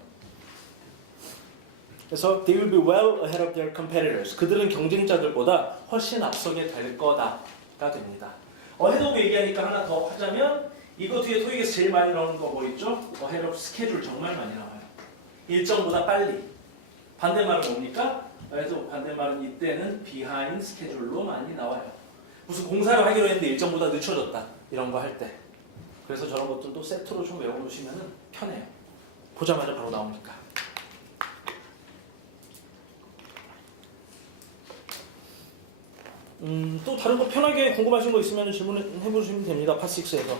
그래서 they will be well ahead of their competitors. 그들은 경쟁자들보다 훨씬 앞서게 될 거다가 됩니다. ahead of 얘기하니까 하나 더 하자면 이거 뒤에 토익에서 제일 많이 나오는 거 뭐 있죠? ahead of schedule 정말 많이 나와요. 일정보다 빨리. 반대말은 뭡니까? 그래서 반대말은 이때는 behind schedule로 많이 나와요. 무슨 공사를 하기로 했는데 일정보다 늦춰졌다. 이런 거 할 때. 그래서 저런 것들도 세트로 좀 외워놓으시면 편해요. 보자마자 바로 나오니까. 또 다른 거 편하게 궁금하신 거 있으면 질문해 보시면 됩니다. 파6에서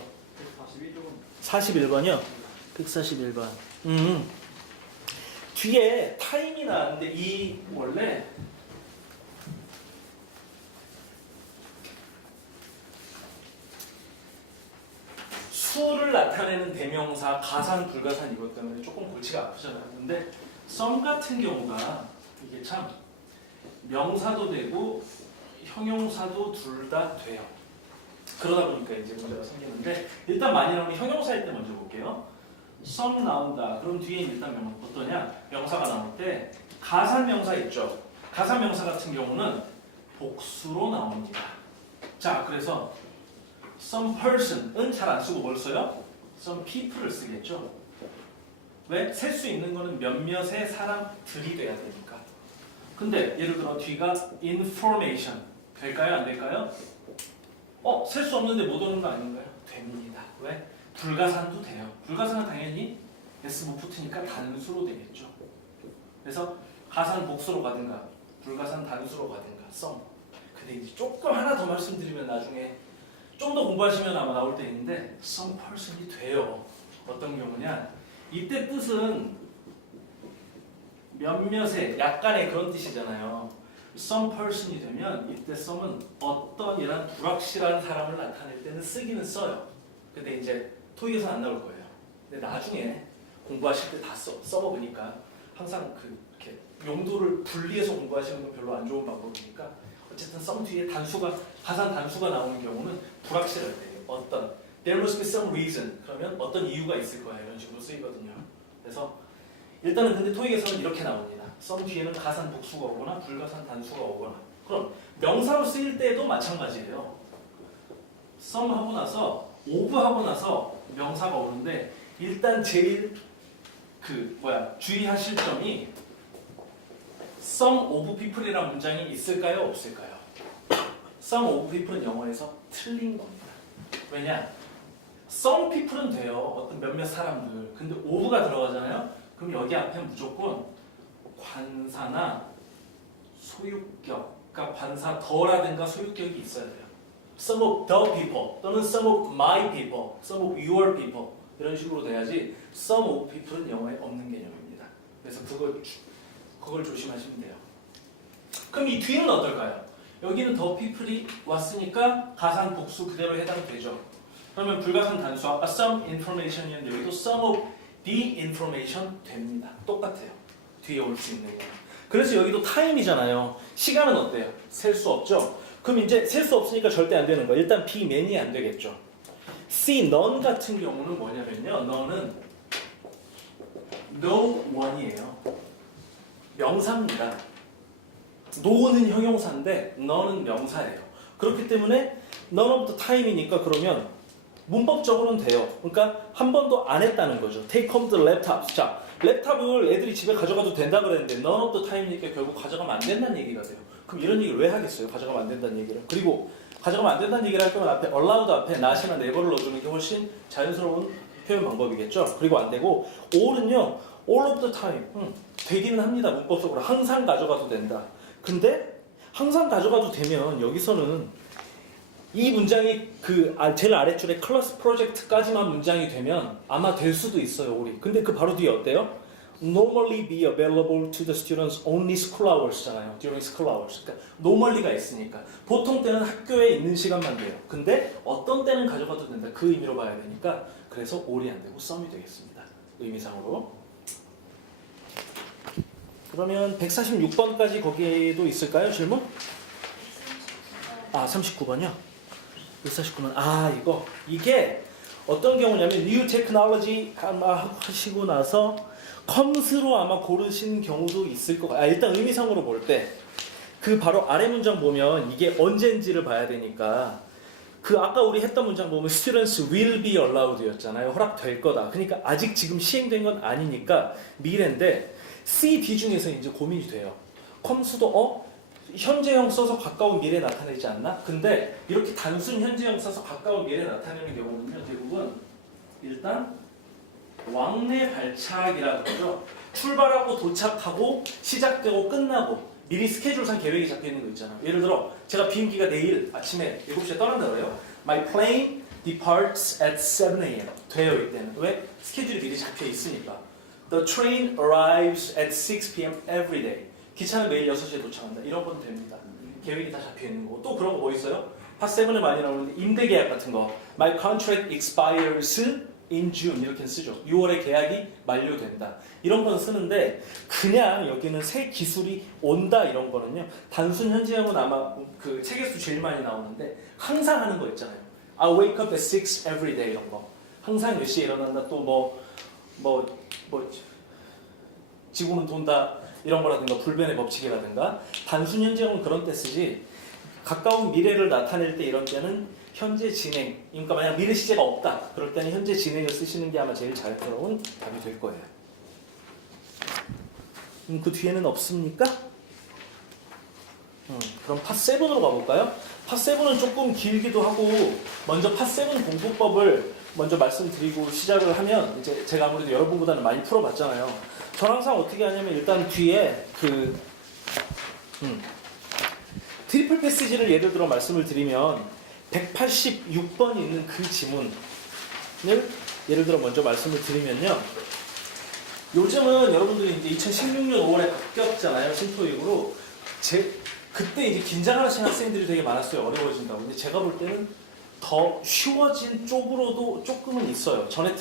41번이요? 141번. 뒤에 타임이 나왔는데 이 원래 수를 나타내는 대명사, 가산, 불가산 이것 때문에 조금 골치가 아프잖아요. 근데 some 같은 경우가 이게 참 명사도 되고 형용사도 둘 다 돼요. 그러다 보니까 이제 문제가 생기는데 일단 많이 나오는 형용사일 때 먼저 볼게요. some 나온다. 그럼 뒤에 일단 어떠냐? 명사가 나올 때 가산 명사 있죠. 가산 명사 같은 경우는 복수로 나옵니다. 자, 그래서 some person은 잘 안 쓰고 뭘 써요? some people을 쓰겠죠. 왜? 셀 수 있는 거는 몇몇의 사람들이 돼야 되니까. 근데 예를 들어 뒤가 information 될까요? 안 될까요? 셀 수 없는데 못 오는 거 아닌가요? 됩니다. 왜? 불가산도 돼요. 불가산은 당연히 s 못 붙으니까 단수로 되겠죠. 그래서 가산 복수로 가든가 불가산 단수로 가든가 some. 근데 이제 조금 하나 더 말씀드리면 나중에 좀 더 공부하시면 아마 나올 때 있는데 some person이 돼요. 어떤 경우냐? 이때 뜻은 몇몇의 약간의 그런 뜻이잖아요. some person이 되면 이때 some은 어떤 이런 불확실한 사람을 나타낼 때는 쓰기는 써요. 근데 이제 토익에서 안 나올 거예요. 근데 나중에 공부하실 때 다 써먹으니까 항상 이렇게 용도를 분리해서 공부하시는 건 별로 안 좋은 방법이니까 어쨌든 some 뒤에 단수가 가산 단수가 나오는 경우는 불확실할 때예요. 어떤 there must be some reason 그러면 어떤 이유가 있을 거야 이런 식으로 쓰이거든요. 그래서 일단은 근데 토익에서는 이렇게 나옵니다. some 뒤에는 가산 복수가 오거나 불가산 단수가 오거나. 그럼 명사로 쓰일 때도 마찬가지예요. some 하고 나서 of 하고 나서 명사가 오는데 일단 제일 주의하실 점이 some of people이라는 문장이 있을까요? 없을까요? some of people은 영어에서 틀린 겁니다. 왜냐? some people은 돼요. 어떤 몇몇 사람들. 근데 of가 들어가잖아요. 그럼 여기 앞에 무조건 관사나 소유격, 그러니까 관사 더라든가 소유격이 있어야 돼요. Some of the people 또는 some of my people, some of your people 이런 식으로 돼야지 some of people은 영어에 없는 개념입니다. 그래서 그거 그걸 조심하시면 돼요. 그럼 이 뒤는 어떨까요? 여기는 더 people이 왔으니까 가상 복수 그대로 해당되죠. 그러면 불가산 단수 아까 some information이었는데 여기도 some of the information 됩니다. 똑같아요. 뒤에 올 수 있는 거. 그래서 여기도 time이잖아요. 시간은 어때요? 셀 수 없죠? 그럼 이제 셀 수 없으니까 절대 안 되는 거. 일단 be many 안 되겠죠. C none 같은 경우는 뭐냐면요. none은 no one이에요. 명사입니다. no는 형용사인데 none은 명사예요. 그렇기 때문에 none of the time이니까 그러면 문법적으로는 돼요. 그러니까 한 번도 안 했다는 거죠. Take home the laptops. 자, 랩탑을 애들이 집에 가져가도 된다 그랬는데 none of the time이니까 결국 가져가면 안 된다는 얘기가 돼요. 그럼 이런 얘기를 왜 하겠어요? 가져가면 안 된다는 얘기를. 그리고 가져가면 안 된다는 얘기를 할 거면 앞에 allowed 앞에 not이나 never를 넣어주는 게 훨씬 자연스러운 표현 방법이겠죠. 그리고 안 되고 all은요. all of the time. 되기는 합니다. 문법적으로 항상 가져가도 된다. 근데 항상 가져가도 되면 여기서는 이 문장이 그 제일 아래줄에 클래스 프로젝트까지만 문장이 되면 아마 될 수도 있어요, 우리. 근데 그 바로 뒤에 어때요? Normally be available to the students only school hours잖아요. During school hours. 그러니까 normally가 있으니까 보통 때는 학교에 있는 시간만 돼요. 근데 어떤 때는 가져가도 된다. 그 의미로 봐야 되니까 그래서 all이 안 되고 some이 되겠습니다. 의미상으로. 그러면 146번까지 거기에도 있을까요? 질문? 39번이요? 149번. 이게 어떤 경우냐면 New Technology 하시고 나서 컴스로 아마 고르신 경우도 있을 것 같아요. 일단 의미상으로 볼 때 그 바로 아래 문장 보면 이게 언제인지를 봐야 되니까 그 아까 우리 했던 문장 보면 Students will be allowed 였잖아요. 허락될 거다. 그러니까 아직 지금 시행된 건 아니니까 미래인데 C, D 중에서 이제 고민이 돼요. 컴스도 현재형 써서 가까운 미래 나타내지 않나? 근데 이렇게 단순 현재형 써서 가까운 미래 나타내는 경우는요. 대부분 일단 왕래 발착이라고 그러죠. 출발하고 도착하고 시작되고 끝나고 미리 스케줄상 계획이 잡혀 있는 거 있잖아요. 예를 들어 제가 비행기가 내일 아침에 7시에 떠난다 그래요. My plane departs at 7 a.m. 돼요 이때는. 왜? 스케줄이 미리 잡혀 있으니까. The train arrives at 6 p.m. every day. 기차는 매일 6시에 도착한다. 이런 건 됩니다. 계획이 다 잡혀 있는 거고. 또 그런 거 뭐 있어요? 파7에 많이 나오는데 임대계약 같은 거. My contract expires in June 이렇게 쓰죠. 6월에 계약이 만료된다. 이런 건 쓰는데 그냥 여기는 새 기술이 온다 이런 거는요. 단순 현재형은 아마 그 책에서 제일 많이 나오는데 항상 하는 거 있잖아요. I wake up at 6 every day 이런 거. 항상 몇 시에 일어난다. 또 지구는 돈다 이런 거라든가 불변의 법칙이라든가 단순 현재형은 그런 때 쓰지 가까운 미래를 나타낼 때 이런 때는 현재 진행 그러니까 만약 미래 시제가 없다 그럴 때는 현재 진행을 쓰시는 게 아마 제일 자연스러운 답이 될 거예요. 그 뒤에는 없습니까? 그럼 파7으로 가볼까요? 파7은 조금 길기도 하고 먼저 파7 공부법을 먼저 말씀드리고 시작을 하면 이제 제가 아무래도 여러분보다는 많이 풀어봤잖아요. 전 항상 어떻게 하냐면 일단 뒤에 트리플 패시지를 예를 들어 말씀을 드리면 186번이 있는 그 지문을 예를 들어 먼저 말씀을 드리면요. 요즘은 여러분들이 이제 2016년 5월에 바뀌었잖아요. 신토익으로. 그때 이제 긴장하시는 학생들이 되게 많았어요. 어려워진다고. 근데 제가 볼 때는 더 쉬워진 쪽으로도 조금은 있어요. 전에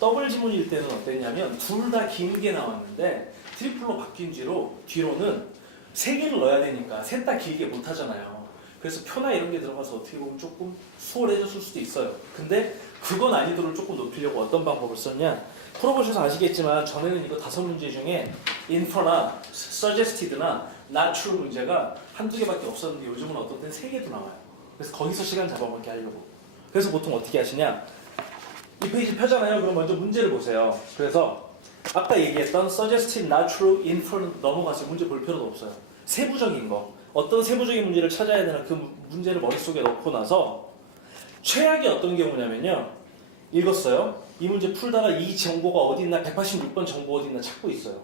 더블 지문일 때는 어땠냐면 둘 다 긴 게 나왔는데 트리플로 바뀐 뒤로는 3개를 넣어야 되니까 셋 다 길게 못 하잖아요. 그래서 표나 이런 게 들어가서 어떻게 보면 조금 수월해졌을 수도 있어요. 근데 그거 난이도를 조금 높이려고 어떤 방법을 썼냐? 풀어보셔서 아시겠지만 전에는 이거 5문제 중에 infer나 suggested나 not true 문제가 한두 개밖에 없었는데 요즘은 어떤 때는 3개도 나와요. 그래서 거기서 시간 잡아먹게 하려고. 그래서 보통 어떻게 하시냐? 이 페이지 펴잖아요. 그럼 먼저 문제를 보세요. 그래서 아까 얘기했던 suggested, not true, infer 넘어가서 문제 볼 필요도 없어요. 세부적인 거. 어떤 세부적인 문제를 찾아야 되나 그 문제를 머릿속에 넣고 나서 최악이 어떤 경우냐면요. 읽었어요. 이 문제 풀다가 이 정보가 어디 있나 186번 정보 어디 있나 찾고 있어요.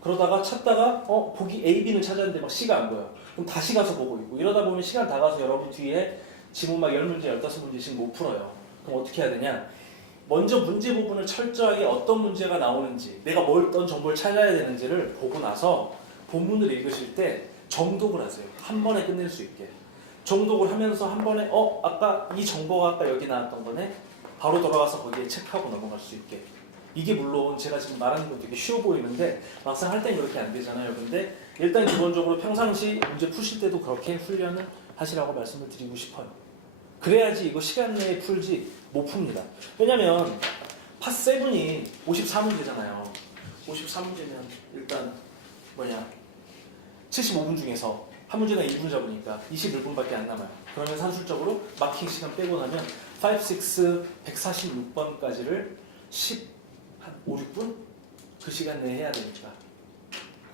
그러다가 찾다가 보기 A, B는 찾았는데 막 C가 안 보여. 그럼 다시 가서 보고 있고 이러다 보면 시간 다 가서 여러분 뒤에 지문 막 10문제, 15문제씩 못 풀어요. 그럼 어떻게 해야 되냐? 먼저 문제 부분을 철저하게 어떤 문제가 나오는지 내가 어떤 정보를 찾아야 되는지를 보고 나서 본문을 읽으실 때 정독을 하세요. 한 번에 끝낼 수 있게. 정독을 하면서 한 번에 아까 이 정보가 아까 여기 나왔던 거네? 바로 돌아가서 거기에 체크하고 넘어갈 수 있게. 이게 물론 제가 지금 말하는 건 되게 쉬워 보이는데 막상 할 땐 그렇게 안 되잖아요. 근데 일단 기본적으로 평상시 문제 푸실 때도 그렇게 훈련을 하시라고 말씀을 드리고 싶어요. 그래야지 이거 시간 내에 풀지 못 풉니다. 왜냐면 파7이 54문제잖아요. 54문제면 일단 75분 중에서 한 문제당 1분 잡으니까 21분밖에 안 남아요. 그러면 산술적으로 마킹 시간 빼고 나면 5, 6, 146번까지를 5, 6분? 그 시간 내에 해야 되니까.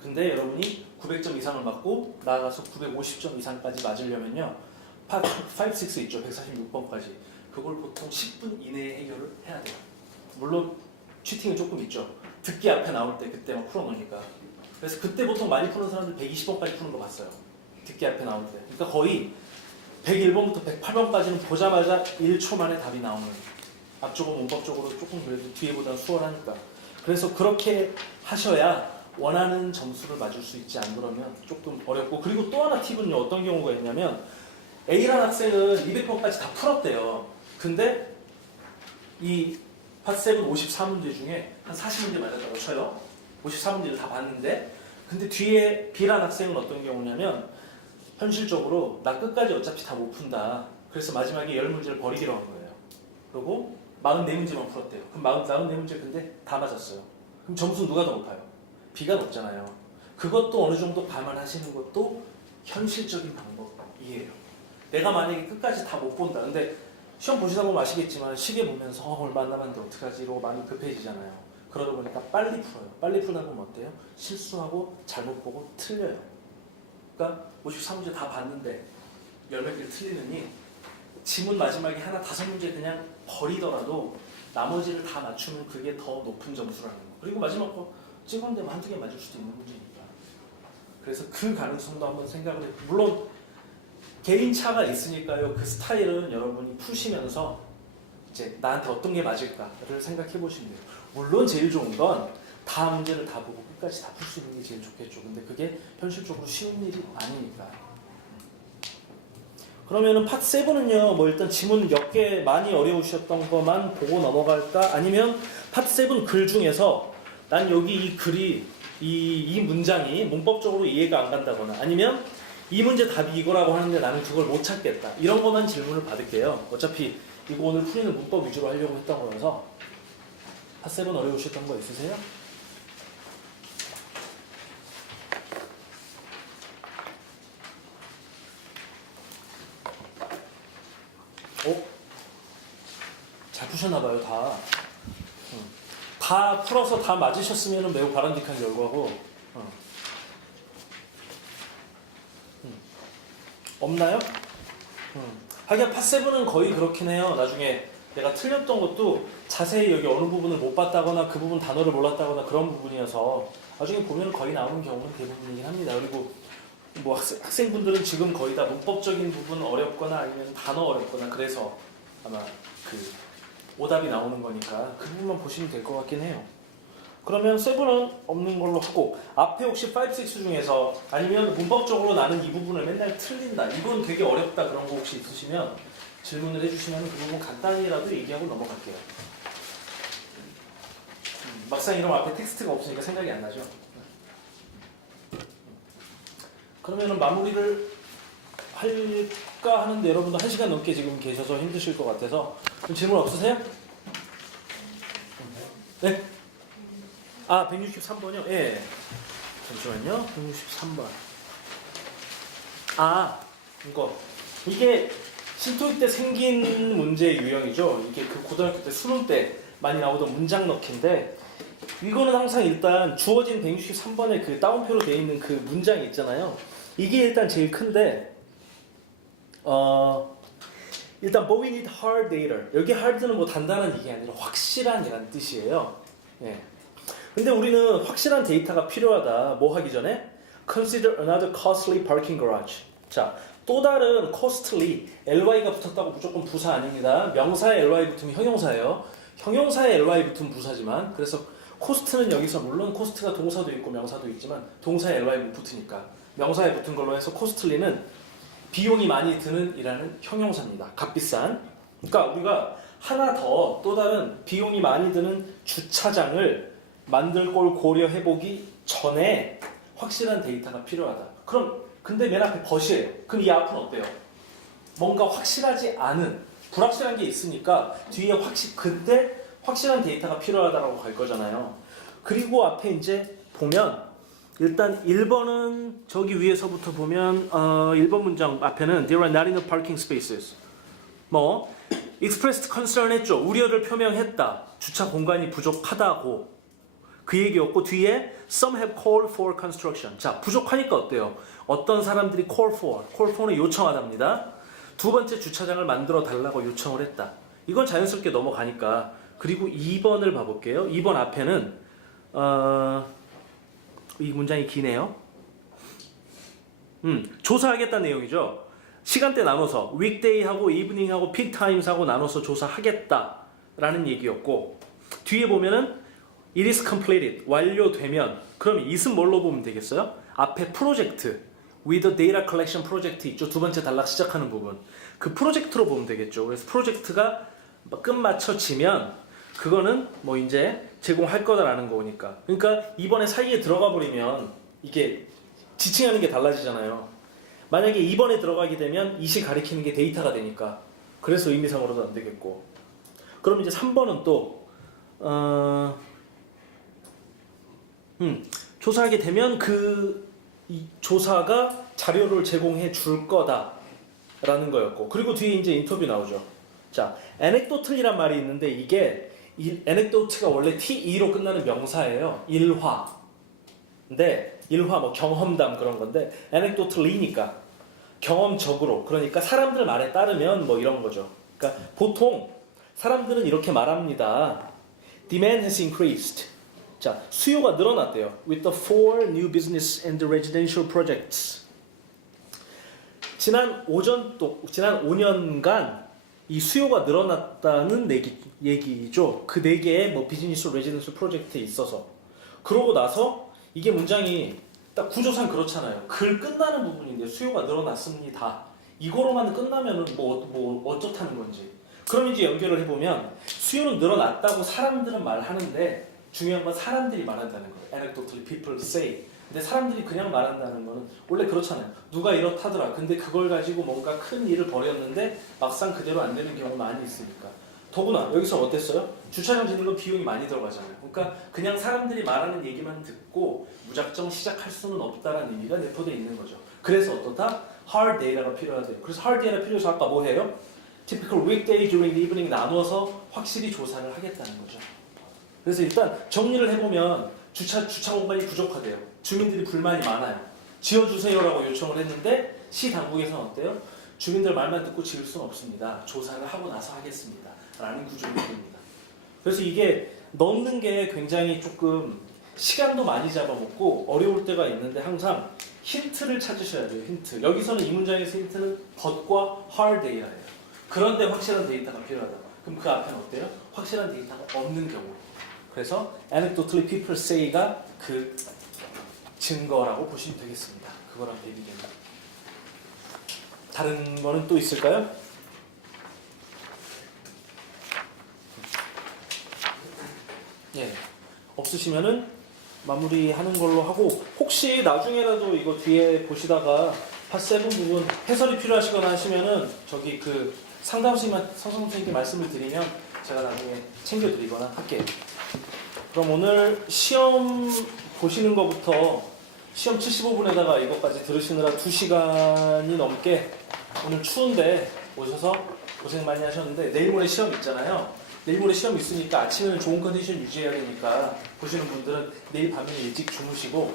근데 여러분이 900점 이상을 맞고 나아가서 950점 이상까지 맞으려면요. 5, 6 있죠. 146번까지. 그걸 보통 10분 이내에 해결을 해야 돼요. 물론 치팅은 조금 있죠. 듣기 앞에 나올 때 그때만 풀어놓으니까. 그래서 그때 보통 많이 푸는 사람들 120번까지 푸는 거 봤어요. 듣기 앞에 나올 때. 그러니까 거의 101번부터 108번까지는 보자마자 1초 만에 답이 나오는. 앞쪽은 문법적으로 조금 그래도 뒤에보다 수월하니까. 그래서 그렇게 하셔야 원하는 점수를 맞을 수 있지, 안 그러면 조금 어렵고. 그리고 또 하나 팁은요, 어떤 경우가 있냐면 A라는 학생은 200번까지 다 풀었대요. 근데 이 파7 54문제 중에 한 40문제 맞았다고 쳐요. 54문제를 다 봤는데, 근데 뒤에 B라는 학생은 어떤 경우냐면 현실적으로 나 끝까지 어차피 다 못 푼다. 그래서 마지막에 10문제를 버리기로 한 거예요. 그리고 44문제만 풀었대요. 그럼 44문제 근데 다 맞았어요. 그럼 점수 누가 더 높아요? B가 높잖아요. 그것도 어느 정도 감안하시는 것도 현실적인 방법이에요. 내가 만약에 끝까지 다 못 본다. 근데 시험 보시다 보면 아시겠지만 시계 보면서 얼마 안 남았는데 어떡하지 이러고 마음이 급해지잖아요. 그러다 보니까 빨리 풀어요. 빨리 풀다 보면 어때요? 실수하고 잘못 보고 틀려요. 그러니까 53문제 다 봤는데 열 몇 개를 틀리느니 지문 마지막에 하나 5문제 그냥 버리더라도 나머지를 다 맞추면 그게 더 높은 점수라는 거. 그리고 마지막 거 찍었는데 한두 개 맞을 수도 있는 문제니까. 그래서 그 가능성도 한번 생각을 해요. 물론 개인 차가 있으니까요. 그 스타일은 여러분이 푸시면서 이제 나한테 어떤 게 맞을까를 생각해 보시면 돼요. 물론 제일 좋은 건 다 문제를 다 보고 끝까지 다 풀 수 있는 게 제일 좋겠죠. 근데 그게 현실적으로 쉬운 일이 아니니까. 그러면은 파7은요, 뭐 일단 지문 몇 개 많이 어려우셨던 것만 보고 넘어갈까? 아니면 파7 글 중에서 난 여기 이 글이, 이 문장이 문법적으로 이해가 안 간다거나 아니면 이 문제 답이 이거라고 하는데 나는 그걸 못 찾겠다. 이런 것만 질문을 받을게요. 어차피 이거 오늘 풀이는 문법 위주로 하려고 했던 거라서. 파7 어려우셨던 거 있으세요? 잘 푸셨나봐요, 다. 다 풀어서 다 맞으셨으면 매우 바람직한 결과고. 없나요? 하긴 파7은 거의 그렇긴 해요. 나중에 내가 틀렸던 것도 자세히 여기 어느 부분을 못 봤다거나 그 부분 단어를 몰랐다거나 그런 부분이어서 나중에 보면 거의 나오는 경우는 대부분이긴 합니다. 그리고 뭐 학생분들은 지금 거의 다 문법적인 부분 어렵거나 아니면 단어 어렵거나 그래서 아마 그 오답이 나오는 거니까 그 부분만 보시면 될 것 같긴 해요. 그러면 7은 없는 걸로 하고 앞에 혹시 5, 6 중에서 아니면 문법적으로 나는 이 부분을 맨날 틀린다. 이건 되게 어렵다. 그런 거 혹시 있으시면 질문을 해주시면 그 부분 간단히라도 얘기하고 넘어갈게요. 막상 이러면 앞에 텍스트가 없으니까 생각이 안 나죠. 그러면 마무리를 할까 하는데 여러분도 1시간 넘게 지금 계셔서 힘드실 것 같아서 그럼 질문 없으세요? 네? 163번이요? 예. 잠시만요. 163번. 이게 신토익 때 생긴 문제의 유형이죠. 이게 그 고등학교 때 수능 때 많이 나오던 문장 넣기인데 이거는 항상 일단 주어진 163번에 그 따옴표로 되어 있는 그 문장이 있잖아요. 이게 일단 제일 큰데 일단 but we need hard data. 여기 hard는 뭐 단단한 이게 아니라 확실한이라는 뜻이에요. 예. 근데 우리는 확실한 데이터가 필요하다. 뭐 하기 전에? Consider another costly parking garage. 자, 또 다른 costly, ly가 붙었다고 무조건 부사 아닙니다. 명사에 ly 붙으면 형용사예요. 형용사에 ly 붙으면 부사지만 그래서 코스트는 여기서 물론 코스트가 동사도 있고 명사도 있지만 동사에 ly 못 붙으니까 명사에 붙은 걸로 해서 코스틀리는 비용이 많이 드는 이라는 형용사입니다. 값비싼. 그러니까 우리가 하나 더 또 다른 비용이 많이 드는 주차장을 만들 걸 고려해보기 전에 확실한 데이터가 필요하다. 그럼 근데 맨 앞에 벗이에요. 그럼 이 앞은 어때요? 뭔가 확실하지 않은 불확실한 게 있으니까 뒤에 그때 확실한 데이터가 필요하다라고 갈 거잖아요. 그리고 앞에 이제 보면 일단 1번은 저기 위에서부터 보면 1번 문장 앞에는 There are not enough parking spaces. 뭐 expressed concern 했죠. 우려를 표명했다. 주차 공간이 부족하다고. 그 얘기였고 뒤에 some have called for construction. 자, 부족하니까 어때요? 어떤 사람들이 call for는 요청하답니다. 두 번째 주차장을 만들어 달라고 요청을 했다. 이건 자연스럽게 넘어가니까. 그리고 2번을 봐볼게요. 2번 앞에는 이 문장이 기네요. 조사하겠다는 내용이죠. 시간대 나눠서 weekday하고 evening하고 peak times하고 나눠서 조사하겠다라는 얘기였고 뒤에 보면은 it is completed 완료되면 그럼 it은 뭘로 보면 되겠어요? 앞에 프로젝트 with a data collection project 있죠. 두 번째 단락 시작하는 부분 그 프로젝트로 보면 되겠죠. 그래서 프로젝트가 끝마쳐지면 그거는 뭐 이제 제공할 거다라는 거니까. 그러니까 이번에 사이에 들어가 버리면 이게 지칭하는 게 달라지잖아요. 만약에 2번에 들어가게 되면 it이 가리키는 게 데이터가 되니까 그래서 의미상으로도 안 되겠고 그럼 이제 3번은 또 조사하게 되면 이 조사가 자료를 제공해 줄 거다라는 거였고 그리고 뒤에 이제 인터뷰 나오죠. 자, anecdotal이란 말이 있는데 이게 anecdote가 원래 TE로 끝나는 명사예요. 일화. 근데 일화 뭐 경험담 그런 건데 anecdotally,니까 경험적으로 그러니까 사람들 말에 따르면 뭐 이런 거죠. 그러니까 보통 사람들은 이렇게 말합니다. Demand has increased. 자, 수요가 늘어났대요. With the 4 new business and residential projects. 지난 5년간 이 수요가 늘어났다는 얘기죠. 그 4개의 뭐 비즈니스 레지던셜 프로젝트에 있어서. 그러고 나서 이게 문장이 딱 구조상 그렇잖아요. 글 끝나는 부분인데 수요가 늘어났습니다. 이거로만 끝나면은 뭐 어쩌다는 건지. 그럼 이제 연결을 해보면 수요는 늘어났다고 사람들은 말하는데 중요한 건 사람들이 말한다는 거예요. Anecdotally people say. 근데 사람들이 그냥 말한다는 거는 원래 그렇잖아요. 누가 이렇다더라. 근데 그걸 가지고 뭔가 큰 일을 벌였는데 막상 그대로 안 되는 경우가 많이 있으니까. 더구나 여기서 어땠어요? 주차장 짓는 건 비용이 많이 들어가잖아요. 그러니까 그냥 사람들이 말하는 얘기만 듣고 무작정 시작할 수는 없다라는 의미가 내포되어 있는 거죠. 그래서 어떻다? hard data가 필요하대요. 그래서 hard data 필요해서 아까 뭐 해요? typical weekday during the evening 나누어서 확실히 조사를 하겠다는 거죠. 그래서 일단 정리를 해보면 주차 공간이 부족하대요. 주민들이 불만이 많아요. 지어주세요라고 요청을 했는데 시 당국에서는 어때요? 주민들 말만 듣고 지을 수는 없습니다. 조사를 하고 나서 하겠습니다. 라는 구조가 됩니다. 그래서 이게 넣는 게 굉장히 조금 시간도 많이 잡아먹고 어려울 때가 있는데 항상 힌트를 찾으셔야 돼요. 힌트. 여기서는 이 문장에서 힌트는 but과 hard data예요. 그런데 확실한 데이터가 필요하다. 그럼 그 앞에는 어때요? 확실한 데이터가 없는 경우. 그래서 anecdotally people say가 그 증거라고 보시면 되겠습니다. 그거랑 대비되는. 다른 거는 또 있을까요? 예. 없으시면은 마무리하는 걸로 하고 혹시 나중에라도 이거 뒤에 보시다가 파7 부분 해설이 필요하시거나 하시면은 저기 그 상담 선생님께 말씀을 드리면 제가 나중에 챙겨드리거나 할게요. 그럼 오늘 시험 보시는 것부터 시험 75분에다가 이것까지 들으시느라 2시간이 넘게 오늘 추운데 오셔서 고생 많이 하셨는데 내일 모레 시험 있잖아요. 내일 모레 시험 있으니까 아침에는 좋은 컨디션 유지해야 되니까 보시는 분들은 내일 밤에 일찍 주무시고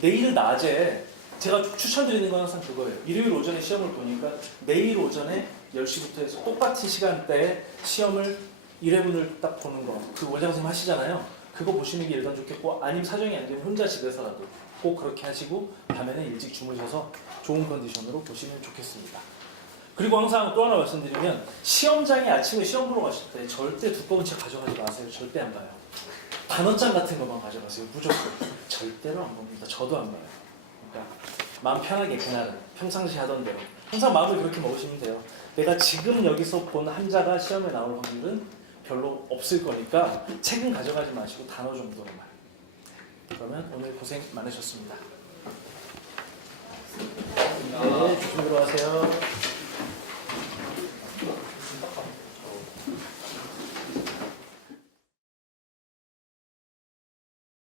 내일 낮에 제가 추천드리는 건 항상 그거예요. 일요일 오전에 시험을 보니까 내일 오전에 10시부터 해서 똑같은 시간대에 시험을 1회분을 딱 보는 거. 그 원장 선생님 하시잖아요. 그거 보시는 게 일단 좋겠고 아니면 사정이 안 되면 혼자 집에서라도 꼭 그렇게 하시고 밤에는 일찍 주무셔서 좋은 컨디션으로 보시면 좋겠습니다. 그리고 항상 또 하나 말씀드리면 시험장에 아침에 시험 보러 가실 때 절대 두꺼운 책 가져가지 마세요. 절대 안 봐요. 단어장 같은 것만 가져가세요. 무조건. 절대로 안 봅니다. 저도 안 봐요. 그러니까 마음 편하게 그날은 평상시 하던 대로 항상 마음을 그렇게 먹으시면 돼요. 내가 지금 여기서 본 한자가 시험에 나올 확률은 별로 없을 거니까 책은 가져가지 마시고 단어 정도로만. 그러면 오늘 고생 많으셨습니다.